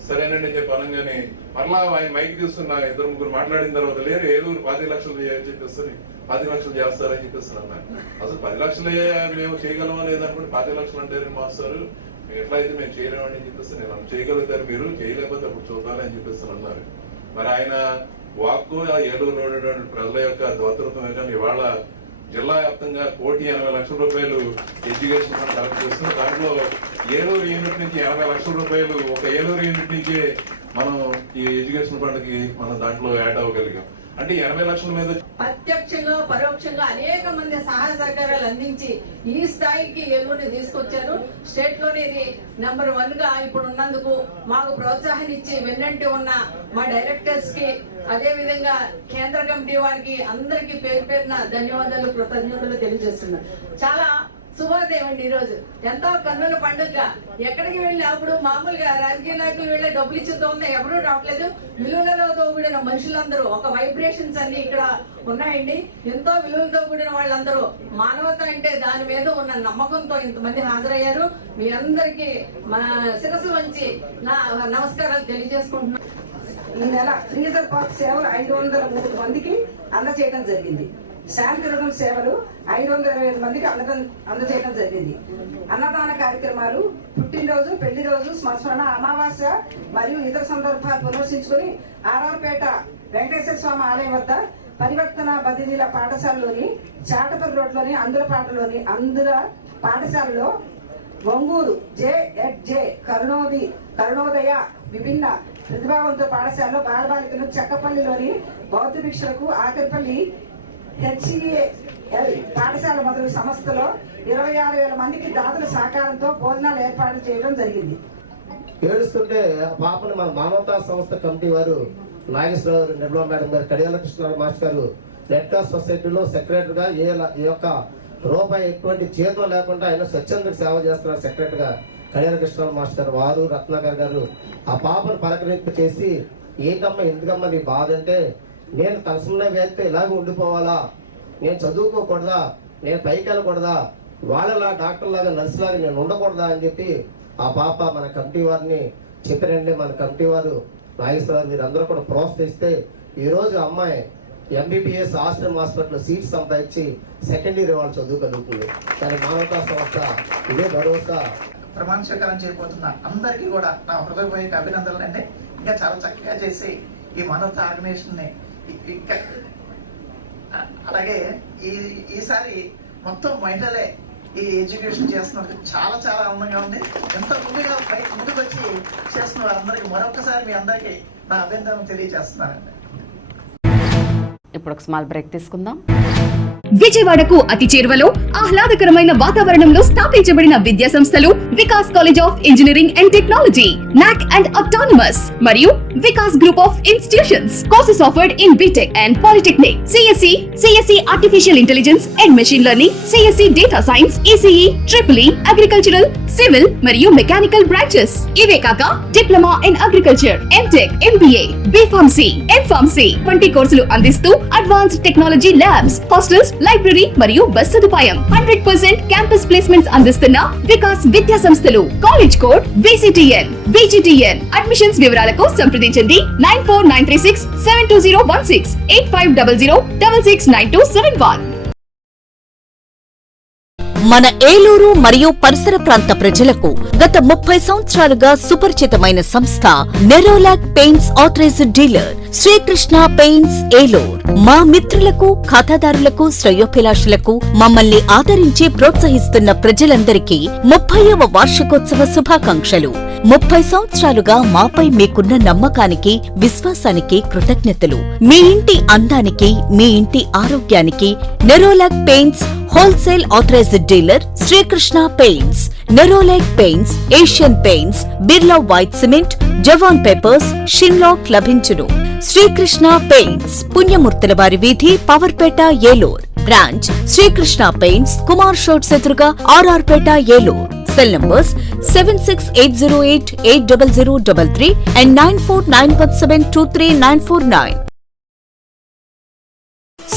సరేనండి అని చెప్పి అనగానే మరలా ఆయన మైక్ తీసుకున్న 2-3 మాట్లాడిన తర్వాత లేరు ఏలూరు 10 లక్షలు చెప్పేసి 10 లక్షలు చేస్తారని చెప్పేసి అన్నారు. అసలు 10 లక్షలే మేము చేయగలమా లేదనుకుంటే 10 లక్షలు అంటే మాస్టారు ఎట్లా అయితే మేము చేయలేమని చెప్పేసి నేను చేయగలుగుతారు, మీరు చేయలేకపోతే అప్పుడు చూడాలి అని చెప్పేసి అన్నారు. మరి ఆయన వాక్కు ఏలూరు ప్రజల యొక్క దోతృత్వమే కానీ ఇవాళ జిల్లా వ్యాప్తంగా 1,80,00,000 ఎడ్యుకేషన్ ఫండ్ కలెక్ట్ చేస్తుంది. దాంట్లో ఏలూరు యూనిట్ నుంచి 80 లక్షల రూపాయలు ఒక ఏలూరు యూనిట్ నుంచే మనం ఈ ఎడ్యుకేషన్ ఫండ్ కి మనం దాంట్లో యాడ్ అవ్వగలిగాం. అంటే 80 లక్షల మీద ప్రత్యక్షంగా పరోక్షంగా అనేక మంది సహాయ సహకారాలు అందించి ఈ స్థాయికి ఏలూరుని తీసుకొచ్చారు. స్టేట్ లోనే ఇది నెంబర్ 1 గా ఇప్పుడు ఉన్నందుకు మాకు ప్రోత్సాహం ఇచ్చి వెన్నంటి ఉన్న మా డైరెక్టర్స్ కి, అదే విధంగా కేంద్ర కమిటీ వారికి అందరికీ పేరు పేరున ధన్యవాదాలు, కృతజ్ఞతలు తెలియజేస్తున్నారు. చాలా శుభోదయం. ఈ రోజు ఎంతో కన్నుల పండుగ. ఎక్కడికి వెళ్ళి అప్పుడు మామూలుగా రాజకీయ నాయకులు వెళ్ళే డబ్బులు ఇచ్చేతో ఎవరూ రావట్లేదు. విలువలతో కూడిన మనుషులందరూ ఒక వైబ్రేషన్స్ అన్ని ఇక్కడ ఉన్నాయండి. ఎంతో విలువలతో కూడిన వాళ్ళందరూ మానవత అంటే దాని మీద ఉన్న నమ్మకంతో ఇంతమంది హాజరయ్యారు. మీ అందరికీ మా శిరస్సు వంచి నా నమస్కారాలు తెలియజేసుకుంటున్నాను. ఈ నెల ఫ్రీజర్ పార్క్ సేవలు 503 మందికి అందజేయడం జరిగింది. శాంతియుగం సేవలు 525 మందికి అందజేయడం జరిగింది. అన్నదాన కార్యక్రమాలు, పుట్టినరోజు, పెళ్లి రోజు, స్మరణ, అమావాస్య మరియు ఇతర సందర్భాలు పునర్శించుకుని ఆర్ఆర్పేట వెంకటేశ్వర స్వామి ఆలయం వద్ద పరివర్తన బదిలీల పాఠశాలలోని చాటపల్లి రోడ్లోని అందుల పాఠశాలలో వంగూరు జే కరుణోదయ విభిన్న ప్రతిభావంతో పాఠశాలలో బాలబాలికలు, చెక్కపల్లిలోని బౌద్ధ భిక్షులకు, ఆకరిపల్లి HCAL పాఠశాల మొదలు సంస్థలో 26,000 మందికి దాతల సహకారంతో భోజనాలు ఏర్పాటు చేయడం జరిగింది. ఏడుస్తుంటే ఆ పాపని మన మానవతా సంస్థ కమిటీ వారు నాగేశ్వరరావు, నిర్మలా మేడం గారు, కడియాల కృష్ణ మాస్టర్ గారు రెడ్ క్రాస్ సొసైటీలో సెక్రటరీగా ఈ యొక్క రూపాయి ఎటువంటి జీతం లేకుండా ఆయన స్వచ్ఛంద సేవ చేస్తున్నారు. సెక్రటరీగా కడియాల కృష్ణ మాస్టర్ వారు, రత్నాకర్ గారు ఆ పాపను పలకరింపు చేసి ఏంటమ్మా ఎందుకమ్మా నీ బాధ అంటే, నేను తలసమునే వేస్తే ఇలాగే ఉండిపోవాలా, నేను చదువుకోకూడదా, నేను పైకి వెళ్ళకూడదా, వాళ్ళలా డాక్టర్ లాగా నర్సు లాగా నేను ఉండకూడదా అని చెప్పి ఆ పాప మన కమిటీ వారిని చెప్పారండి. మన కమిటీ వారు నాగేశ్వరరావు మీరందరూ కూడా ప్రోత్సహిస్తే ఈ రోజు అమ్మాయి MBBS ఆశ్రమ్ హాస్పిటల్ సీట్ సంపాదించి సెకండ్ ఇయర్ వాళ్ళు చదువుకలుగుతుంది. దాని మానవతా సంస్థ ఇదే భరోసా. ప్రమాణ స్వీకారం చేయబోతున్న అందరికీ కూడా నా హృదయపూర్వక అభినందనలు అండి. ఇంకా చాలా చక్కగా చేసి ఈ మానవతా ఆర్గనైజేషన్ ని అలాగే ఈసారి మొత్తం మహిళలే ఈ ఎడ్యుకేషన్ చేస్తున్నారు. చాలా చాలా ఆనందంగా ఉంది. ఎంత ముందుకు వచ్చి చేస్తున్న వారందరికీ మరొకసారి మీ అందరికీ నా అభినందనలు తెలియజేస్తున్నానండి. ఇప్పుడు ఒక స్మాల్ బ్రేక్ తీసుకుందాం. విజయవాడకు అతి చేరువలో ఆహ్లాదకరమైన వాతావరణంలో స్థాపించబడిన విద్యా సంస్థలు Vikas college of engineering and technology, NAAC and autonomous మరియు Vikas group of institutions. Courses offered in B Tech and polytechnic, CSC artificial intelligence and machine learning, CSC data science, ECE, triple agricultural, civil మరియు మెకానికల్ బ్రాంచెస్. ఇవే కాక diploma in agriculture, M Tech, MBA, B Pharmacy, M Pharmacy వంటి కోర్సులు అందిస్తూ advanced technology labs, hostels, library మరియు bus సదుపాయం. 100% campus placements అందిస్తున్న వికాస్ విద్యా సంస్థలు. College code VGTN. అడ్మిషన్స్ వివరాలకు సంప్రదించండి 9493672016 8500669271. మన ఏలూరు మరియు పరిసర ప్రాంత ప్రజలకు గత 30 సంవత్సరాలుగా సుపరిచితమైన సంస్థ Nerolac paints authorised dealer Srikrishna paints Eluru. మా మిత్రులకు, ఖాతాదారులకు, శ్రేయోభిలాషులకు మమ్మల్ని ఆదరించి ప్రోత్సహిస్తున్న ప్రజలందరికీ 30వ వార్షికోత్సవ శుభాకాంక్షలు. 30 సంవత్సరాలుగా మాపై మీకున్న నమ్మకానికి, విశ్వాసానికి కృతజ్ఞతలు. మీ ఇంటి అందానికి, మీ ఇంటి ఆరోగ్యానికి Nerolac paints wholesale authorized dealer Srikrishna paints. Nerolac paints, Asian paints, Birla white cement, జవాన్ పేపర్స్, షిన్లాక్ లభించును. శ్రీకృష్ణ పెయింట్స్, పుణ్యమూర్తుల వారి వీధి, పవర్పేట, ఏలూరు. బ్రాంచ్ శ్రీకృష్ణ పెయింట్స్, కుమార్ షోట్స్ ఎదురుగా, RR Pet, Eluru. Cell numbers 7680880033 and 9491723949.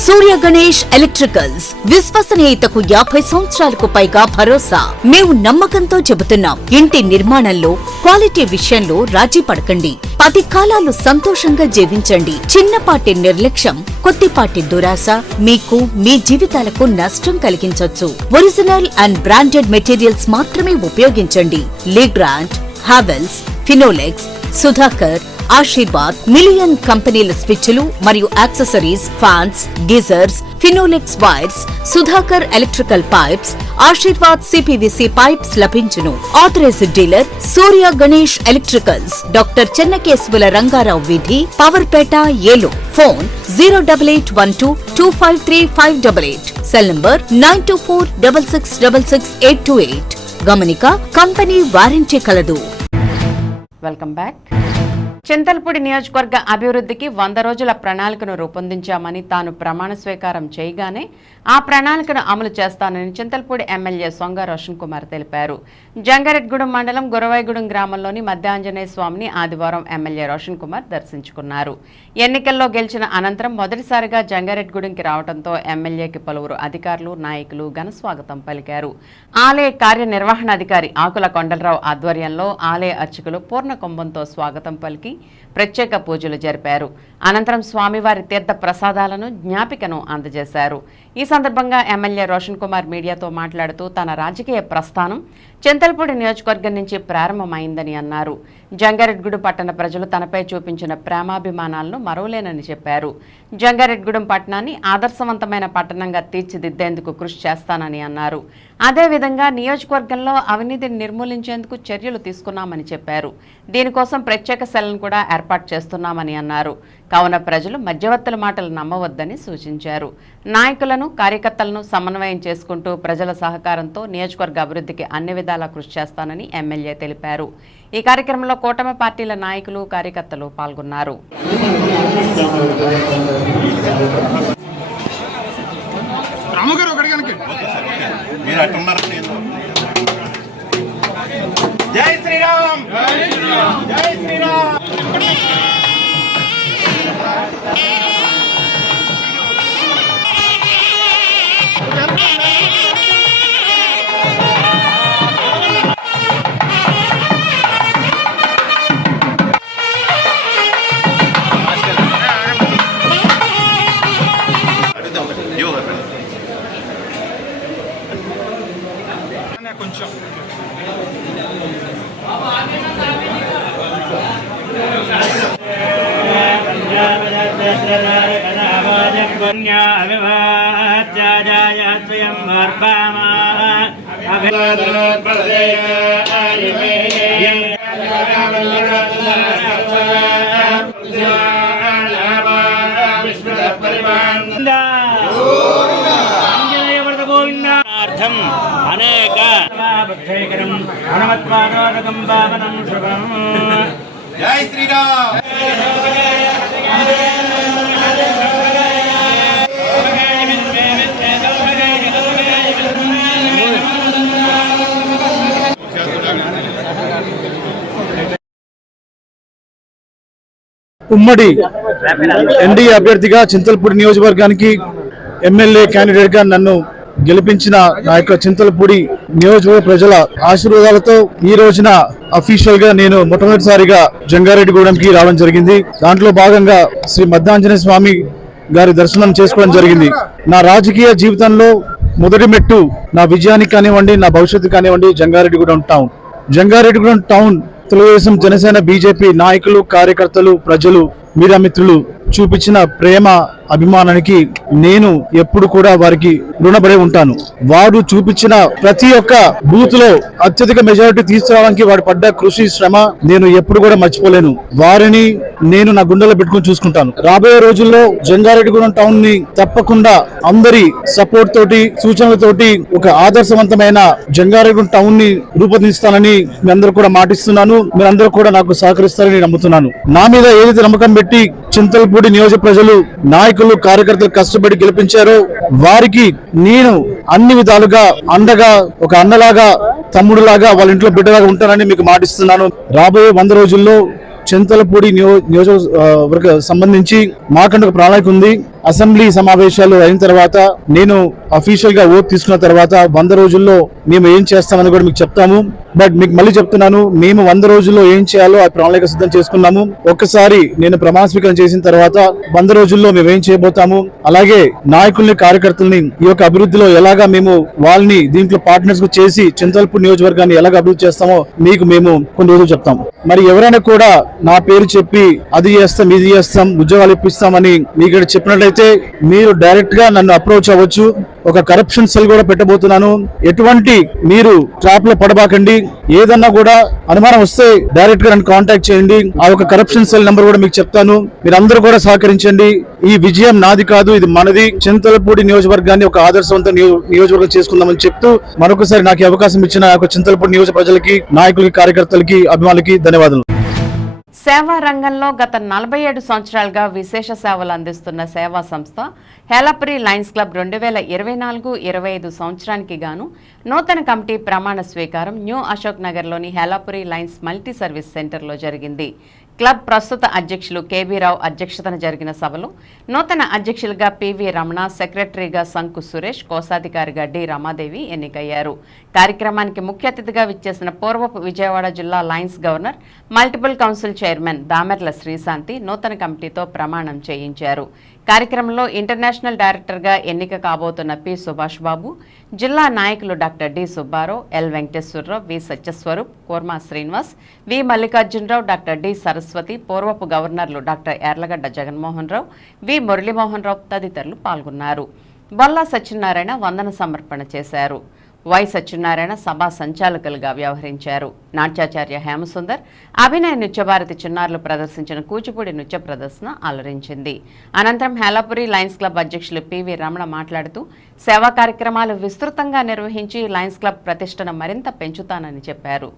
Surya Ganesh electricals, విశ్వసనీయతకు 50 సంవత్సరాలకు పైగా భరోసా. మేము నమ్మకంతో చెబుతున్నాం, ఇంటి నిర్మాణంలో క్వాలిటీ విషయంలో రాజీ పడకండి. 10 కాలాలు సంతోషంగా జీవించండి. చిన్నపాటి నిర్లక్ష్యం, కొద్దిపాటి దురాశ మీకు మీ జీవితాలకు నష్టం కలిగించొచ్చు. ఒరిజినల్ అండ్ బ్రాండెడ్ మెటీరియల్స్ మాత్రమే ఉపయోగించండి. లీగ్రాండ్, హావెల్స్, ఫినోలెక్స్, సుధాకర్, ఆశీర్వాద్, మిలియన్ కంపెనీల స్విచ్లు మరియు accessories, fans, geysers, Finolex wires, Sudhakar electrical pipes, Ashirvad CPVC pipes లభించును. Authorised dealer Surya Ganesh electricals, doctor చెన్నకేశవుల Rangarao వీధి, Powerpet, Eluru. Phone 08812253588. Cell number 9246666828. గమనిక, కంపెనీ వారంటీ కలదు. Welcome back. చింతల్పూడి నియోజకవర్గ అభివృద్ధికి 100 రోజుల ప్రణాళికను రూపొందించామని తాను ప్రమాణ స్వీకారం చేయగానే ఆ ప్రణాళికను అమలు చేస్తానని చింతల్పూడి ఎమ్మెల్యే సొంగ రోషన్ కుమార్ తెలిపారు. జంగారెడ్గూడెం మండలం గురవైగూడెం గ్రామంలోని మధ్యాంజనేయ స్వామిని ఆదివారం ఎమ్మెల్యే రోషన్ కుమార్ దర్శించుకున్నారు. ఎన్నికల్లో గెలిచిన అనంతరం మొదటిసారిగా జంగారెడ్గూడెంకి రావడంతో ఎమ్మెల్యేకి పలువురు అధికారులు, నాయకులు ఘనస్వాగతం పలికారు. ఆలయ కార్యనిర్వహణాధికారి ఆకుల కొండలరావు ఆధ్వర్యంలో ఆలయ అర్చకులు పూర్ణ కుంభంతో స్వాగతం పలికి ప్రత్యేక పూజలు జరిపారు. అనంతరం స్వామివారి తీర్థ ప్రసాదాలను, జ్ఞాపికను అందజేశారు. ఈ సందర్భంగా ఎమ్మెల్యే రోషన్ కుమార్ మీడియాతో మాట్లాడుతూ తన రాజకీయ ప్రస్థానం చింతల్పూడి నియోజకవర్గం నుంచి ప్రారంభమైందని అన్నారు. జంగారెడ్గూడెం పట్టణ ప్రజలు తనపై చూపించిన ప్రేమాభిమానాలను మరువలేనని చెప్పారు. జంగారెడ్గూడెం పట్టణాన్ని ఆదర్శవంతమైన పట్టణంగా తీర్చిదిద్దేందుకు కృషి చేస్తానని అన్నారు. అదేవిధంగా నియోజకవర్గంలో అవినీతిని నిర్మూలించేందుకు చర్యలు తీసుకున్నామని చెప్పారు. దీనికోసం ప్రత్యేక సెల్లను కూడా ఏర్పాటు చేస్తున్నామని అన్నారు. కావున ప్రజలు మధ్యవర్తుల మాటలు నమ్మవద్దని సూచించారు. నాయకులను, కార్యకర్తలను సమన్వయం చేసుకుంటూ ప్రజల సహకారంతో నియోజకవర్గ అభివృద్ధికి అన్ని విధాలా కృషి చేస్తానని ఎమ్మెల్యే తెలిపారు. ఈ కార్యక్రమంలో కూటమి పార్టీల నాయకులు, కార్యకర్తలు పాల్గొన్నారు. జై శ్రీరామ్, జై శ్రీరామ్. కొంచెం అనేక హనుమత్పాదోదకం పావనం శుభం. జై శ్రీరామ్. ఉమ్మడి ఎన్డీఏ అభ్యర్థిగా చింతలపూడి నియోజకవర్గానికి ఎమ్మెల్యే క్యాండిడేట్ గా నన్ను గెలిపించిన నా యొక్క చింతలపూడి నియోజకవర్గ ప్రజల ఆశీర్వాదాలతో ఈ రోజున అఫీషియల్ గా నేను మొట్టమొదటిసారిగా జంగారెడ్డిగూడెంకి రావడం జరిగింది. దాంట్లో భాగంగా శ్రీ మద్దాంజనేయ స్వామి గారి దర్శనం చేసుకోవడం జరిగింది. నా రాజకీయ జీవితంలో మొదటి మెట్టు నా విజయానికి కానివ్వండి, నా భవిష్యత్తు కానివ్వండి, Jangareddygudem town. Jangareddygudem town Telugu Desam, Janasena, BJP నాయకులు, కార్యకర్తలు, ప్రజలు, మీడియా మిత్రులు చూపించిన ప్రేమ, అభిమానానికి నేను ఎప్పుడు కూడా వారికి రుణపడి ఉంటాను. వారు చూపించిన ప్రతి ఒక్క బూత్ లో అత్యధిక మెజారిటీ తీసుకురావడానికి వాడు పడ్డ కృషి, శ్రమ నేను ఎప్పుడు కూడా మర్చిపోలేను. వారిని నేను నా గుండెలో పెట్టుకుని చూసుకుంటాను. రాబోయే రోజుల్లో జంగారెడ్డిగూడెం టౌన్ ని తప్పకుండా అందరి సపోర్ట్ తోటి, సూచనలతోటి ఒక ఆదర్శవంతమైన జంగారెడ్డిగూడెం టౌన్ ని రూపొందిస్తానని మీ అందరూ కూడా మాటిస్తున్నాను. మీరందరూ కూడా నాకు సహకరిస్తారని నమ్ముతున్నాను. నా మీద ఏదైతే నమ్మకం పెట్టి చింతలపూడి నియోజక ప్రజలు, నాయకులు, కార్యకర్తలు కష్టపడి గెలిపించారో వారికి నేను అన్ని విధాలుగా అండగా, ఒక అన్నలాగా, తమ్ముడులాగా, వాళ్ళ ఇంట్లో బిడ్డలాగా ఉంటానని మీకు మాటిస్తున్నాను. రాబోయే 100 రోజుల్లో చింతలపూడి నియోజకవర్గ సంబంధించి మాకంటూ ఒక ప్రణాళిక ఉంది. అసెంబ్లీ సమావేశాలు అయిన తర్వాత, నేను అఫీషియల్ గా ఓట్ తీసుకున్న తర్వాత 100 రోజుల్లో మేము ఏం చేస్తామని కూడా మీకు చెప్తాము. బట్ మీకు మళ్ళీ చెప్తున్నాను, మేము 100 రోజుల్లో ఏం చేయాలో ఆ ప్రణాళిక సిద్ధం చేసుకున్నాము. ఒక్కసారి నేను ప్రమాణ స్వీకారం చేసిన తర్వాత 100 రోజుల్లో మేము ఏం చేయబోతాము, అలాగే నాయకుల్ని, కార్యకర్తల్ని ఈ యొక్క అభివృద్ధిలో ఎలాగా మేము వాళ్ళని దీంట్లో పార్ట్నర్స్ కు చేసి చింతలపూడి నియోజకవర్గాన్ని ఎలాగ అభివృద్ధి చేస్తామో మీకు మేము కొన్ని రోజులు చెప్తాం. మరి ఎవరైనా కూడా నా పేరు చెప్పి అది చేస్తాం, ఇది చేస్తాం, ఉద్యోగాలు ఇప్పిస్తామని మీకు చెప్పినట్లయితే మీరు డైరెక్ట్ గా నన్ను అప్రోచ్ అవ్వచ్చు. ఒక కరప్షన్ సెల్ కూడా పెట్టబోతున్నాను. ఎటువంటి మీరు ట్రాప్ లో పడబాకండి. ఏదన్నా కూడా అనుమానం వస్తే డైరెక్ట్ గా నన్ను కాంటాక్ట్ చేయండి. ఆ ఒక కరప్షన్ సెల్ నెంబర్ కూడా మీకు చెప్తాను. మీరందరూ కూడా సహకరించండి. ఈ విజయం నాది కాదు, ఇది మనది. చింతలపూడి నియోజకవర్గాన్ని ఒక ఆదర్శవంత నియోజకవర్గం చేసుకుందామని చెప్తూ మరొకసారి నాకు అవకాశం ఇచ్చిన చింతలపూడి నియోజక ప్రజలకి, నాయకులకి, కార్యకర్తలకి, అభిమానులకి ధన్యవాదాలు. సేవా రంగంలో గత 47 సంవత్సరాలుగా విశేష సేవలు అందిస్తున్న సేవా సంస్థ హేలాపురి లయన్స్ క్లబ్ 2024-25 సంవత్సరానికి గాను నూతన కమిటీ ప్రమాణ స్వీకారం న్యూ అశోక్ నగర్లోని హేలాపురి లయన్స్ మల్టీ సర్వీస్ సెంటర్లో జరిగింది. క్లబ్ ప్రస్తుత అధ్యక్షులు కేబీ రావు అధ్యక్షతన జరిగిన సభలో నూతన అధ్యక్షులుగా పివి రమణ, సెక్రటరీగా సంకు సురేష్, కోశాధికారిగా డి రమాదేవి ఎన్నికయ్యారు. కార్యక్రమానికి ముఖ్య అతిథిగా విచ్చేసిన పూర్వపు విజయవాడ జిల్లా Lions governor, multiple council chairman Damerla Srishanti నూతన కమిటీతో ప్రమాణం చేయించారు. కార్యక్రమంలో ఇంటర్నేషనల్ డైరెక్టర్గా ఎన్నిక కాబోతున్న పి సుభాష్ బాబు, జిల్లా నాయకులు doctor D Subbarao, L Venkateswararao, V Satyaswaroop, Korma Srinivas, V Mallikarjunarao, doctor D Saraswati, పూర్వపు గవర్నర్లు డాక్టర్ యార్లగడ్డ జగన్మోహన్ రావు, వి మురళీమోహన్ రావు తదితరులు పాల్గొన్నారు. బొల్లా సత్యనారాయణ వందన సమర్పణ చేశారు. వై సత్యనారాయణ సభా సంచాలకులుగా వ్యవహరించారు. నాట్యాచార్య హేమసుందర్, అభినయ నృత్యభారతి చిన్నారులు ప్రదర్శించిన కూచిపూడి నృత్య ప్రదర్శన అలరించింది. అనంతరం హేలాపురి లయన్స్ క్లబ్ అధ్యక్షులు పివి రమణ మాట్లాడుతూ సేవా కార్యక్రమాలు విస్తృతంగా నిర్వహించి లయన్స్ క్లబ్ ప్రతిష్టను మరింత పెంచుతానని చెప్పారు.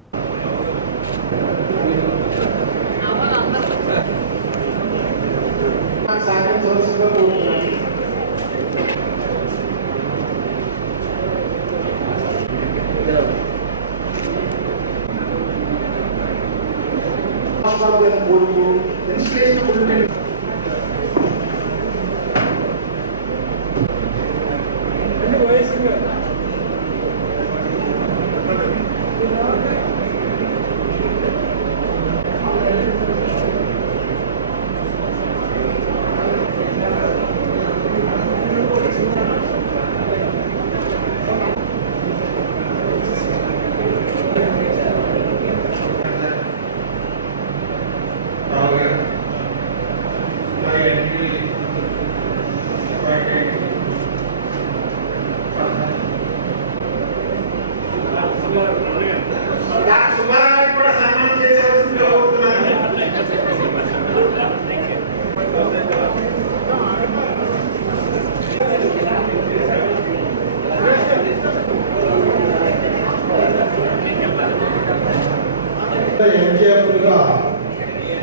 అభ్యర్థిగా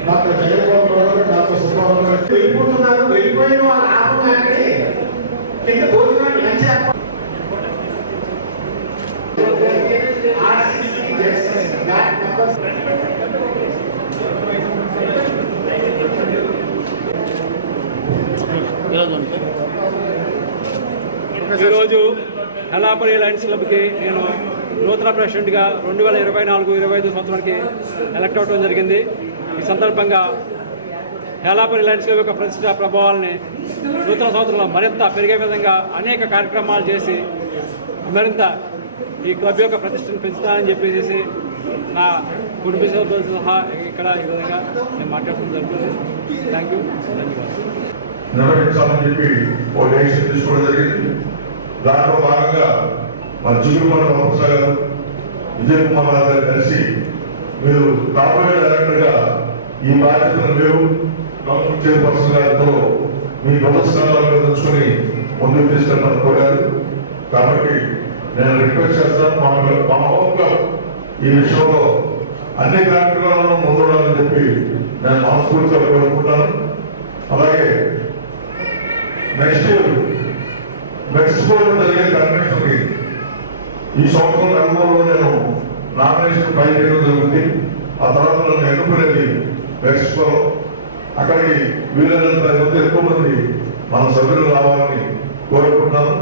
డాక్టర్ జగన్మోహన్ రావు గారు, డాక్టర్ సుబ్బారావు గారు వెళ్ళిపోతున్నారు. వెళ్ళిపోయిన వాళ్ళు ఆపమంటే కింద భోజనాలు మంచి ఈరోజు హెలాపరి లయన్స్ క్లబ్కి నేను నూతన ప్రెసిడెంట్గా 2024-25 సంవత్సరానికి ఎలక్ట్ అవడం జరిగింది. ఈ సందర్భంగా హెలాపరి లయన్స్ క్లబ్ యొక్క ప్రతిష్ట ప్రభావాలని నూతన సంవత్సరంలో మరింత పెరిగే విధంగా అనేక కార్యక్రమాలు చేసి మరింత ఈ క్లబ్ యొక్క ప్రతిష్టను పెంచుతానని చెప్పేసి నా కుటుంబ సభ్యులతో సహా ఇక్కడ ఈ విధంగా నేను మాట్లాడడం జరుగుతుంది. థ్యాంక్ యూ, ధన్యవాదాలు. నిర్వహించాలని చెప్పి ఒక డెసిషన్ తీసుకోవడం జరిగింది. దాంట్లో భాగంగా మన చిగురుమల ప్రొఫెసర్ గారు, విజయ్ కుమార్ గారు కలిసి మీరు రాబోయే డైరెక్టర్గా ఈ బాధ్యతను మీరు గవర్నమెంట్ చైర్పర్సన్ గారితో మీ ప్రదర్శనలు తెచ్చుకొని ముందుకు తీసుకెళ్ళాలని కోరారు. కాబట్టి నేను రిక్వెస్ట్ చేస్తాను, మా హోంగా ఈ విషయంలో అన్ని కార్యక్రమాలను ముందుండాలని చెప్పి నేను మనస్ఫూర్తిగా కోరుకుంటాను. అలాగే నెక్స్ట్ ఇయర్ మెక్సికోలో జరిగే కన్వెన్షన్కి ఈ సంవత్సరం నవంబర్లో నేను నామినేషన్ ఫైల్ చేయడం జరుగుతుంది. ఆ తర్వాత నన్ను ఎన్నుకునేది మెక్సికోలో. అక్కడికి వీలైనంత ఎక్కువ మంది మన సభ్యులు రావాలని కోరుకుంటున్నాను.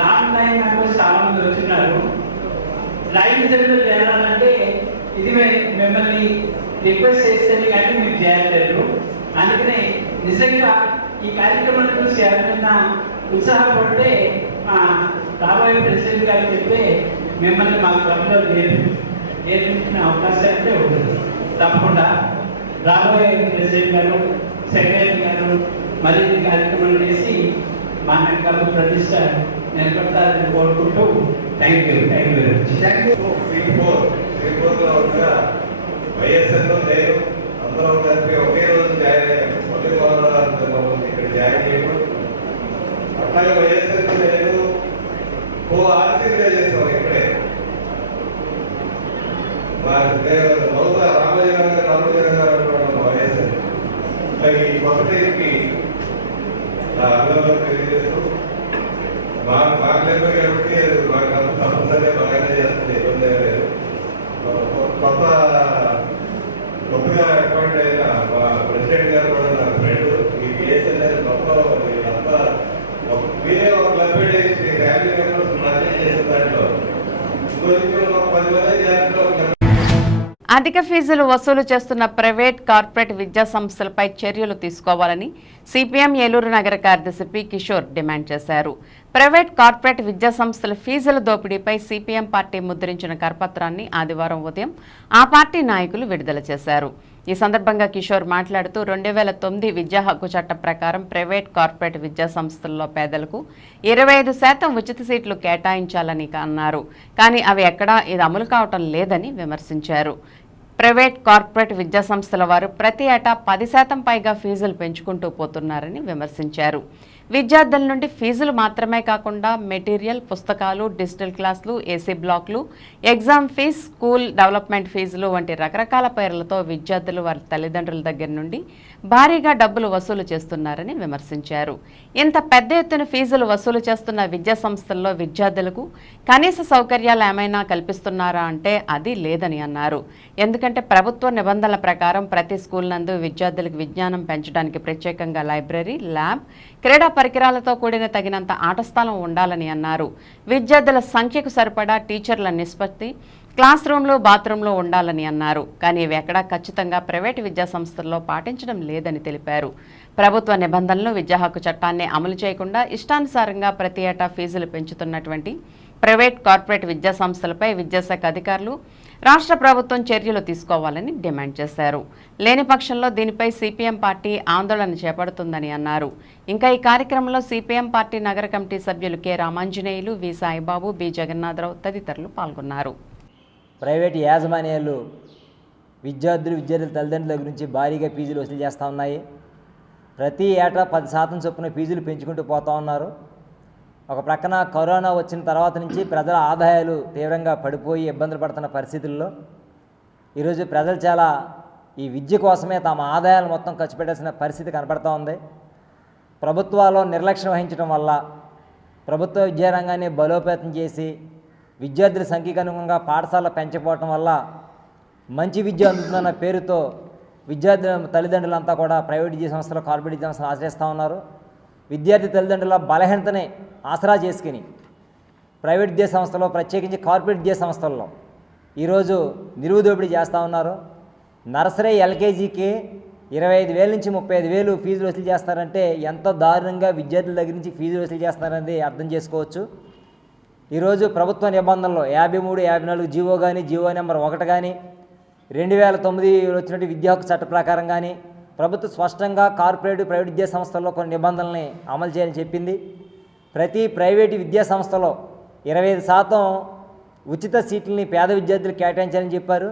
లాంగ్ టైం మెంబర్స్ చాలా మంది వచ్చినారు. లైన్ సెంటర్ చేయాలంటే ఇది మిమ్మల్ని రిక్వెస్ట్ చేస్తేనే కానీ మీరు చేయలేరు. అందుకనే నిజంగా ఈ కార్యక్రమాన్ని చూసి ఎవరైనా ఉత్సాహపడితే రాబోయే ప్రెసిడెంట్ గారు చెప్తే మిమ్మల్ని మా క్లబ్లో చేర్పించిన అవకాశం అయితే ఉంటుంది. తప్పకుండా రాబోయే ప్రెసిడెంట్ గారు, సెక్రటరీ గారు మరిన్ని కార్యక్రమాలు చేసి మా క్లబ్ ప్రతిష్ట నిలబడతారని కోరుకుంటూ థ్యాంక్ యూ వెరీ మచ్. వైఎస్ఆర్లో నేను అందరం కలిపి ఒకే రోజు జాయిన్ అయ్యాను. ఒకే ఇక్కడ జాయిన్ చేయడం అట్లాగే వైఎస్ఆర్లో నేను ఆర్సీగా చేసాం. ఇక్కడే రామోజీ గారు వైఎస్ఆర్ ఈ కొత్తకి నా అభినందనలు తెలియజేస్తూ బాగలేదు కాబట్టి మాకు తప్పనిసరిగా బాగానే చేస్తుంది, ఇబ్బంది లేదు. కొత్తగా అపాయింట్ అయిన మా ప్రెసిడెంట్ గారు కూడా నా ఫ్రెండ్. ఈ బిఎస్ఎన్ఎల్ మొత్తం అంతా మీరే ఒక క్లబ్ ఫ్యామిలీ మెంబర్స్ మేనేజ్ చేసిన దాంట్లో ఇంకో 10 మంది దాంట్లో అధిక ఫీజులు వసూలు చేస్తున్న ప్రైవేట్ కార్పొరేట్ విద్యా సంస్థలపై చర్యలు తీసుకోవాలని సిపిఎం ఏలూరు నగర కార్యదర్శి పి కిషోర్ డిమాండ్ చేశారు. ప్రైవేట్ కార్పొరేట్ విద్యా సంస్థల ఫీజుల దోపిడీపై సిపిఎం పార్టీ ముద్రించిన కరపత్రాన్ని ఆదివారం ఉదయం ఆ పార్టీ నాయకులు విడుదల చేశారు. ఈ సందర్భంగా కిషోర్ మాట్లాడుతూ 2009 విద్యా హక్కు చట్టం ప్రకారం ప్రైవేట్ కార్పొరేట్ విద్యా సంస్థల్లో పేదలకు 25% ఉచిత సీట్లు కేటాయించాలని అన్నారు. కానీ అవి ఎక్కడా ఇది అమలు కావటం లేదని విమర్శించారు. ప్రైవేట్ కార్పొరేట్ విద్యా సంస్థల వారు ప్రతి ఏటా 10% పైగా ఫీజులు పెంచుకుంటూ పోతున్నారని విమర్శించారు. విద్యార్థుల నుండి ఫీజులు మాత్రమే కాకుండా మెటీరియల్, పుస్తకాలు, డిజిటల్ క్లాసులు, ఏసీ బ్లాక్లు, ఎగ్జామ్ ఫీజు, స్కూల్ డెవలప్మెంట్ ఫీజులు వంటి రకరకాల పేర్లతో విద్యార్థులు వారి తల్లిదండ్రుల దగ్గర నుండి భారీగా డబ్బులు వసూలు చేస్తున్నారని విమర్శించారు. ఇంత పెద్ద ఎత్తున ఫీజులు వసూలు చేస్తున్న విద్యా సంస్థల్లో విద్యార్థులకు కనీస సౌకర్యాలు ఏమైనా కల్పిస్తున్నారా అంటే అది లేదని అన్నారు. ఎందుకంటే ప్రభుత్వ నిబంధనల ప్రకారం ప్రతి స్కూల్ నందు విద్యార్థులకు విజ్ఞానం పెంచడానికి ప్రత్యేకంగా లైబ్రరీ, ల్యాబ్, క్రీడా పరికరాలతో కూడిన తగినంత ఆట స్థలం ఉండాలని అన్నారు. విద్యార్థుల సంఖ్యకు సరిపడా టీచర్ల నిష్పత్తి క్లాస్ రూమ్లు, బాత్రూంలు ఉండాలని అన్నారు. కానీ ఇవి ఎక్కడా ఖచ్చితంగా ప్రైవేటు విద్యా సంస్థల్లో పాటించడం లేదని తెలిపారు. ప్రభుత్వ నిబంధనలు, విద్యా హక్కు చట్టాన్ని అమలు చేయకుండా ఇష్టానుసారంగా ప్రతి ఏటా ఫీజులు పెంచుతున్నటువంటి ప్రైవేట్ కార్పొరేట్ విద్యా సంస్థలపై విద్యాశాఖ అధికారులు, రాష్ట్ర ప్రభుత్వం చర్యలు తీసుకోవాలని డిమాండ్ చేశారు. లేని పక్షంలో దీనిపై సిపిఎం పార్టీ ఆందోళన చేపడుతుందని అన్నారు. ఇంకా ఈ కార్యక్రమంలో సిపిఎం పార్టీ నగర కమిటీ సభ్యులు కె రామాంజనేయులు, వి సాయిబాబు, బి జగన్నాథరావు తదితరులు పాల్గొన్నారు. ప్రైవేటు యాజమాన్యాలు విద్యార్థుల తల్లిదండ్రుల గురించి భారీగా ఫీజులు వసూలు చేస్తూ ఉన్నాయి. ప్రతి ఏటా 10% చొప్పున ఫీజులు పెంచుకుంటూ పోతూ ఉన్నారు. ఒక ప్రక్కన కరోనా వచ్చిన తర్వాత నుంచి ప్రజల ఆదాయాలు తీవ్రంగా పడిపోయి ఇబ్బందులు పడుతున్న పరిస్థితుల్లో ఈరోజు ప్రజలు చాలా ఈ విద్య కోసమే తమ ఆదాయాలు మొత్తం ఖర్చు పెట్టాల్సిన పరిస్థితి కనపడుతూ ఉంది. ప్రభుత్వాలు నిర్లక్ష్యం వహించడం వల్ల ప్రభుత్వ విద్యారంగాన్ని బలోపేతం చేసి విద్యార్థుల సంఖ్యకు అనుగుణంగా పాఠశాలలు పెంచకపోవటం వల్ల మంచి విద్య అందుతుందన్న పేరుతో విద్యార్థుల తల్లిదండ్రులంతా కూడా ప్రైవేట్ విద్యా సంస్థలు, కార్పొరేట్ విద్యా సంస్థలు ఆశ్రయిస్తూ ఉన్నారు. విద్యార్థి తల్లిదండ్రుల బలహీనతని ఆసరా చేసుకుని ప్రైవేట్ విద్యా సంస్థలో, ప్రత్యేకించి కార్పొరేట్ విద్యా సంస్థల్లో ఈరోజు నిలువు దోపిడీ చేస్తూ ఉన్నారు. నర్సరీ ఎల్కేజీకి 25,000 నుంచి 35,000 ఫీజులు వసూలు చేస్తారంటే ఎంత దారుణంగా విద్యార్థుల దగ్గర నుంచి ఫీజులు వసూలు చేస్తున్నారనేది అర్థం చేసుకోవచ్చు. ఈరోజు ప్రభుత్వ నిబంధనలు 53, 54 జీవో కానీ, జీవో నెంబర్ 1 కానీ, 2009 వచ్చినట్టు విద్యా హక్కు చట్ట ప్రకారం కానీ ప్రభుత్వం స్పష్టంగా కార్పొరేట్, ప్రైవేట్ విద్యా సంస్థల్లో కొన్ని నిబంధనల్ని అమలు చేయాలని చెప్పింది. ప్రతి ప్రైవేటు విద్యా సంస్థలో 25% ఉచిత సీట్లని పేద విద్యార్థులకు కేటాయించాలని చెప్పారు.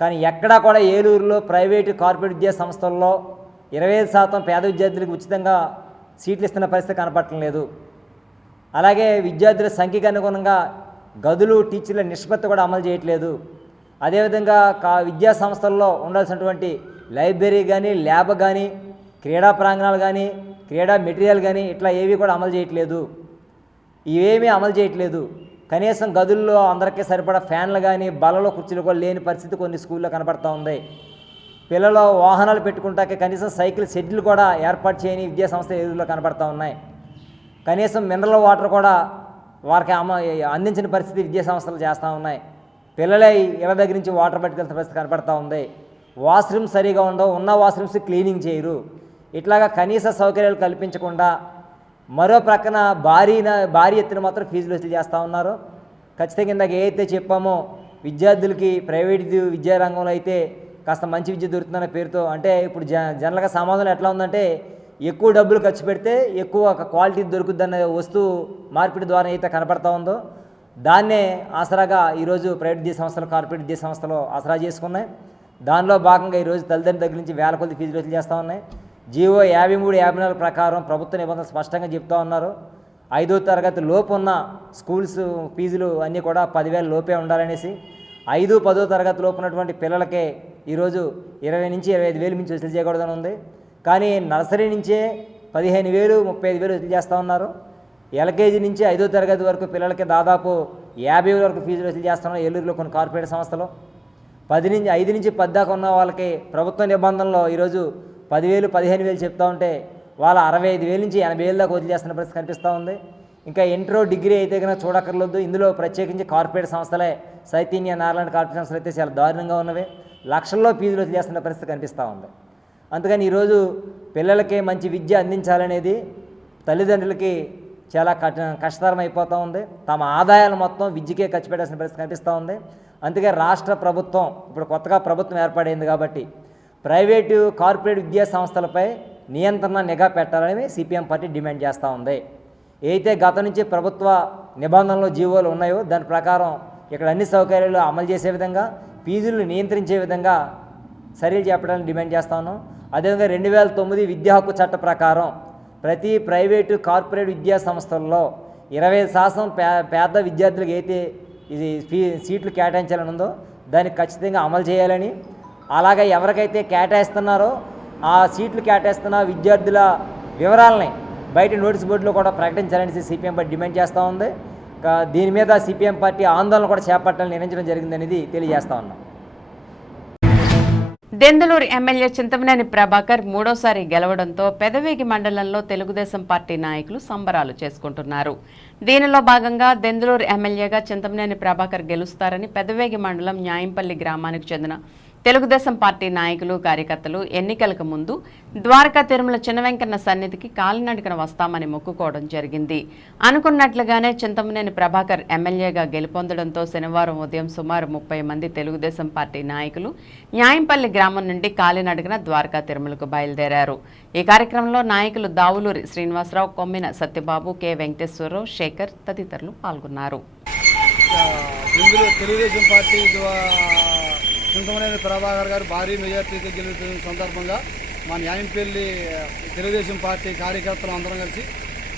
కానీ ఎక్కడా కూడా ఏలూరులో ప్రైవేటు, కార్పొరేట్ విద్యా సంస్థల్లో 25% పేద విద్యార్థులకు ఉచితంగా సీట్లు ఇస్తున్న పరిస్థితి కనపడటం లేదు. అలాగే విద్యార్థుల సంఖ్యకు అనుగుణంగా గదులు, టీచర్ల నిష్పత్తి కూడా అమలు చేయట్లేదు. అదేవిధంగా విద్యా సంస్థల్లో ఉండాల్సినటువంటి లైబ్రరీ కానీ, ల్యాబ్ కానీ, క్రీడా ప్రాంగణాలు కానీ, క్రీడా మెటీరియల్ కానీ ఇట్లా ఏవి కూడా అమలు చేయట్లేదు. ఇవేమీ అమలు చేయట్లేదు. కనీసం గదుల్లో అందరికీ సరిపడా ఫ్యాన్లు కానీ, బలలో కుర్చీలు కూడా లేని పరిస్థితి కొన్ని స్కూల్లో కనపడుతూ ఉంది. పిల్లలు వాహనాలు పెట్టుకుంటాకే కనీసం సైకిల్ షెడ్లు కూడా ఏర్పాటు చేయని విద్యా సంస్థలు ఏలూరులో కనపడుతూ ఉన్నాయి. కనీసం మినరల్ వాటర్ కూడా వారికి అందించిన పరిస్థితి విద్యా సంస్థలు చేస్తూ ఉన్నాయి. పిల్లలే ఇళ్ళ దగ్గర నుంచి వాటర్ పట్టుకెళ్తున్న పరిస్థితి కనపడుతూ ఉంది. వాష్రూమ్స్ సరిగా ఉండవు, ఉన్న వాష్రూమ్స్ క్లీనింగ్ చేయరు. ఇట్లాగా కనీస సౌకర్యాలు కల్పించకుండా మరో ప్రక్కన భారీ ఎత్తున మాత్రం ఫీజులు వసూలు చేస్తూ ఉన్నారు. ఖచ్చితంగా ఇందాక ఏదైతే చెప్పామో విద్యార్థులకి ప్రైవేట్ విద్యారంగంలో అయితే కాస్త మంచి విద్య దొరుకుతుందన్న పేరుతో, అంటే ఇప్పుడు జనరల్గా సమాధానం ఎట్లా ఉందంటే ఎక్కువ డబ్బులు ఖర్చు పెడితే ఎక్కువ క్వాలిటీ దొరుకుద్దన్న వస్తువు మార్పిడి ద్వారా అయితే కనపడతా ఉందో దాన్నే ఆసరాగా ఈరోజు ప్రైవేట్ విద్యా సంస్థలు, కార్పొరేట్ విద్యా సంస్థలు ఆసరా చేసుకున్నాయి. దానిలో భాగంగా ఈరోజు తల్లిదండ్రుల దగ్గర నుంచి వేల కొద్ది ఫీజులు వసూలు చేస్తూ ఉన్నాయి. జీవో 53, 54 ప్రకారం ప్రభుత్వ నిబంధనలు స్పష్టంగా చెప్తూ ఉన్నారు. 5వ తరగతి లోపు ఉన్న స్కూల్స్ ఫీజులు అన్నీ కూడా 10,000 లోపే ఉండాలనేసి, 5, 10వ తరగతి లోపు ఉన్నటువంటి పిల్లలకే ఈరోజు 20 నుంచి 25,000 నుంచి వసూలు చేయకూడదని ఉంది. కానీ నర్సరీ నుంచే 15,000, 35,000 వసూలు చేస్తూ ఉన్నారు. ఎల్కేజీ నుంచి 5వ తరగతి వరకు పిల్లలకి దాదాపు 50,000 వరకు ఫీజులు వసూలు చేస్తున్నారు ఏలూరులో కొన్ని కార్పొరేట్ సంస్థలు. 5 నుంచి 10 దాకా ఉన్న వాళ్ళకి ప్రభుత్వ నిబంధనలో ఈరోజు 10,000, 15,000 చెప్తూ ఉంటే వాళ్ళ 65,000 నుంచి 80,000 దాకా వదిలి చేస్తున్న పరిస్థితి కనిపిస్తూ ఉంది. ఇంకా ఇంటర్, డిగ్రీ అయితే కనుక చూడక్కర్లేదు. ఇందులో ప్రత్యేకించి కార్పొరేట్ సంస్థలే, సౌత్ ఇండియా, నార్లాండ్ కార్పొరేట్ సంస్థలు అయితే చాలా దారుణంగా ఉన్నవి. లక్షల్లో ఫీజులు వదిలి చేస్తున్న పరిస్థితి కనిపిస్తూ ఉంది. అందుకని ఈరోజు పిల్లలకి మంచి విద్య అందించాలనేది తల్లిదండ్రులకి చాలా కష్టతరం అయిపోతూ ఉంది. తమ ఆదాయాలు మొత్తం విద్యకే ఖర్చు పెట్టాల్సిన పరిస్థితి కనిపిస్తూ ఉంది. అందుకే రాష్ట్ర ప్రభుత్వం ఇప్పుడు కొత్తగా ప్రభుత్వం ఏర్పడింది కాబట్టి ప్రైవేటు, కార్పొరేట్ విద్యా సంస్థలపై నియంత్రణ, నిఘా పెట్టాలని సిపిఎం పార్టీ డిమాండ్ చేస్తూ ఉంది. అయితే గత నుంచి ప్రభుత్వ నిబంధనలు, జీవోలు ఉన్నాయో దాని ప్రకారం ఇక్కడ అన్ని సౌకర్యాలు అమలు చేసే విధంగా, ఫీజులను నియంత్రించే విధంగా చర్యలు చేపట్టాలని డిమాండ్ చేస్తా ఉన్నాం. అదేవిధంగా 2009 విద్యా హక్కు చట్ట ప్రకారం ప్రతి ప్రైవేటు, కార్పొరేట్ విద్యా సంస్థల్లో 25% పేద విద్యార్థులకు అయితే ఇది సీట్లు కేటాయించాలని ఉందో దాన్ని ఖచ్చితంగా అమలు చేయాలని, అలాగే ఎవరికైతే కేటాయిస్తున్నారో ఆ సీట్లు కేటాయిస్తున్న విద్యార్థుల వివరాలని బయట నోటీస్ బోర్డులో కూడా ప్రకటించాలని సిపిఎం పార్టీ డిమాండ్ చేస్తూ ఉంది. దీని మీద సిపిఎం పార్టీ ఆందోళన కూడా చేపట్టాలని నిర్ణయించడం జరిగిందనేది తెలియజేస్తా ఉన్నాం. దెందులూరు ఎమ్మెల్యే చింతమనేని ప్రభాకర్ మూడోసారి గెలవడంతో పెదవేగి మండలంలో తెలుగుదేశం పార్టీ నాయకులు సంబరాలు చేసుకుంటున్నారు. దీనిలో భాగంగా దెందులూరు ఎమ్మెల్యేగా చింతమనేని ప్రభాకర్ గెలుస్తారని పెదవేగి మండలం న్యాయంపల్లి గ్రామానికి చెందిన తెలుగుదేశం పార్టీ నాయకులు, కార్యకర్తలు ఎన్నికలకు ముందు ద్వారకా తిరుమల చిన్నవెంకన్న సన్నిధికి కాలినడకన వస్తామని మొక్కుకోవడం జరిగింది. అనుకున్నట్లుగానే చింతమనేని ప్రభాకర్ ఎమ్మెల్యేగా గెలుపొందడంతో శనివారం ఉదయం సుమారు 30 మంది తెలుగుదేశం పార్టీ నాయకులు న్యాయంపల్లి గ్రామం నుండి కాలినడకన ద్వారకా తిరుమలకు బయలుదేరారు. ఈ కార్యక్రమంలో నాయకులు దావులూరి శ్రీనివాసరావు, కొమ్మిన సత్యబాబు, కె వెంకటేశ్వరరావు, శేఖర్ తదితరులు పాల్గొన్నారు. తెలుగుదేశం పార్టీ చింతమనేని ప్రభాకర్ గారు భారీ మెజార్టీతో గెలుస్తున్న సందర్భంగా మా న్యాయంపల్లి తెలుగుదేశం పార్టీ కార్యకర్తలు అందరం కలిసి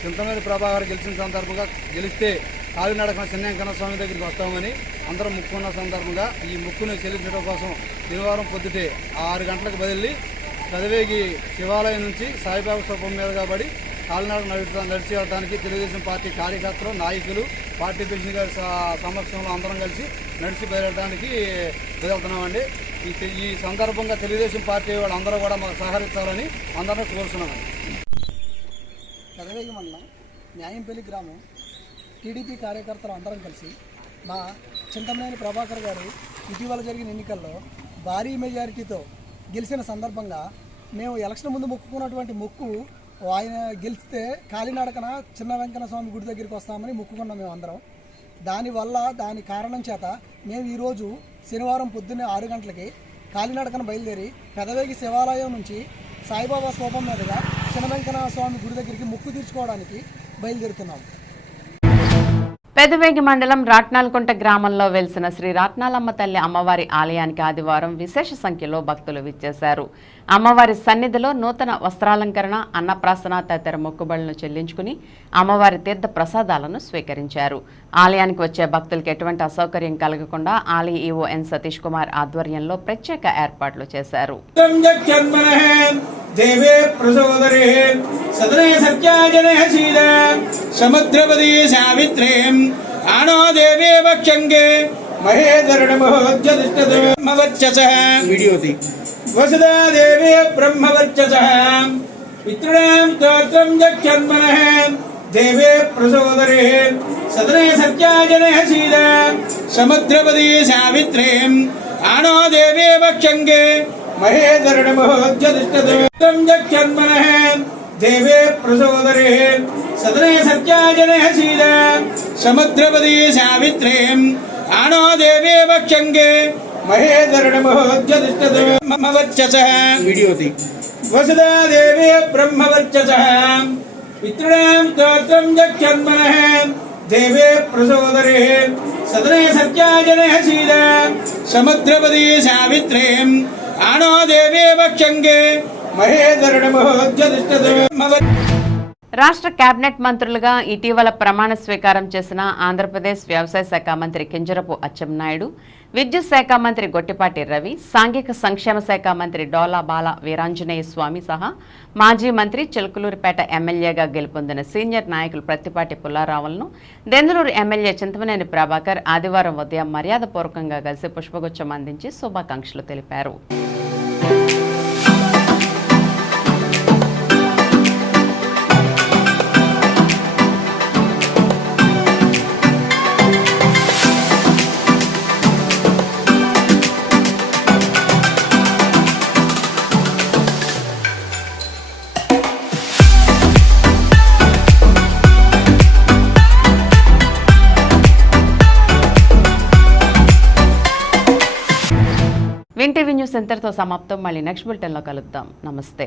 చింతమనేని ప్రభాకర్ గెలిచిన సందర్భంగా గెలిస్తే కాలినడకన చిన్న వెంకన్న స్వామి దగ్గరికి వస్తామని అందరం మొక్కున్న సందర్భంగా ఈ మొక్కును చెల్లించడం కోసం శనివారం పొద్దుటే 6 గంటలకు బదిలి పెదవేగి శివాలయం నుంచి సాయిబాబా స్తూపం మీదుగా పడి కాలినడక నడిచి వెళ్ళడానికి తెలుగుదేశం పార్టీ కార్యకర్తలు, నాయకులు, పార్టీ ప్రెసిడెంట్ గారి సమక్షంలో అందరం కలిసి నడిచి బయలుదేరడానికి వెళ్తున్నామండి. ఈ సందర్భంగా తెలుగుదేశం పార్టీ వాళ్ళందరూ కూడా మాకు సహకరించాలని అందరూ కోరుతున్నామండి. పెదవేగి మండలం న్యాయంపల్లి గ్రామం టీడీపీ కార్యకర్తలు అందరం కలిసి మా చింతమనేని ప్రభాకర్ గారు ఇటీవల జరిగిన ఎన్నికల్లో భారీ మెజారిటీతో గెలిచిన సందర్భంగా మేము ఎలక్షన్ ముందు మొక్కుకున్నటువంటి మొక్కు ఆయన గెలిస్తే కాలినడకన చిన్న వెంకన్న స్వామి గుడి దగ్గరికి వస్తామని మొక్కుకున్నాం మేము అందరం. దానివల్ల దాని కారణం చేత మేము ఈరోజు శనివారం పొద్దున్నే 6 గంటలకి కాలినడకన బయలుదేరి పెదవేగి శివాలయం నుంచి సాయిబాబా స్తూపం మీదుగా చిన్న వెంకన్న స్వామి గుడి దగ్గరికి మొక్కు తీర్చుకోవడానికి బయలుదేరుతున్నాం. పెదవేగి మండలం రాట్నాలకుంట గ్రామంలో వెలిసిన శ్రీ రాట్నాలమ్మ తల్లి అమ్మవారి ఆలయానికి ఆదివారం విశేష సంఖ్యలో భక్తులు విచ్చేశారు. అమ్మవారి సన్నిధిలో నూతన వస్త్రాలంకరణ, అన్నప్రాసన తదితర మొక్కుబడులను చెల్లించుకుని అమ్మవారి తీర్థ ప్రసాదాలను స్వీకరించారు. ఆలయానికి వచ్చే భక్తులకు ఎటువంటి అసౌకర్యం కలగకుండా ఆలయ ఈవో ఎన్ సతీష్ కుమార్ ఆధ్వర్యంలో ప్రత్యేక ఏర్పాట్లు చేశారు. దేవే ప్రసోదరే సదనే సత్యాజనే శీల సముద్రపది సావిత్రే ఆనో దేవే వక్షంగే మహేధరణమహోజ్యదిష్టమవర్చసః వీడియోతి వసుదా దేవే బ్రహ్మవర్చసః పితృణాం స్తోత్రం జక్షన్మనః దేవే ప్రసోదరే సదనే సత్యాజనే శీల సముద్రపది సావిత్రే ఆనో దేవే వక్షంగే మహేధరణమహోజ్యదిష్టం జక్షన్మనః దేవే ప్రసోదరే సదనే సత్యాజనే శీల సముద్రపది సావిత్రే ఆనో దేవే వక్షంగే మహేధరణమహోజ్యదిష్టమవర్చసః వీడియోతి వసుదా దేవే బ్రహ్మవర్చసః పితృణాం స్తోత్రం జక్షన్మనః దేవే ప్రసోదరే సదనే సత్యాజనే శీల సముద్రపది సావిత్రే ఆనో దేవే వక్షంగే రాష్ట్ర కేబినెట్ మంత్రులుగా ఇటీవల ప్రమాణ స్వీకారం చేసిన ఆంధ్రప్రదేశ్ వ్యవసాయ శాఖ మంత్రి కింజరపు అచ్చెన్నాయుడు, విద్యుత్ శాఖ మంత్రి గొట్టిపాటి రవి, సాంఘిక సంక్షేమ శాఖ మంత్రి డోలా బాల వీరాంజనేయ స్వామి సహా మాజీ మంత్రి చిలకలూరిపేట ఎమ్మెల్యేగా గెలుపొందిన సీనియర్ నాయకులు ప్రత్తిపాటి పుల్లారావులను దెందులూరు ఎమ్మెల్యే చింతమనేని ప్రభాకర్ ఆదివారం ఉదయం మర్యాదపూర్వకంగా కలిసి పుష్పగుచ్చం అందించి శుభాకాంక్షలు తెలిపారు. వింటీవీ న్యూస్ సెంటర్తో సమాప్తం. మళ్ళీ నెక్స్ట్ బులెటిన్లో కలుద్దాం. నమస్తే.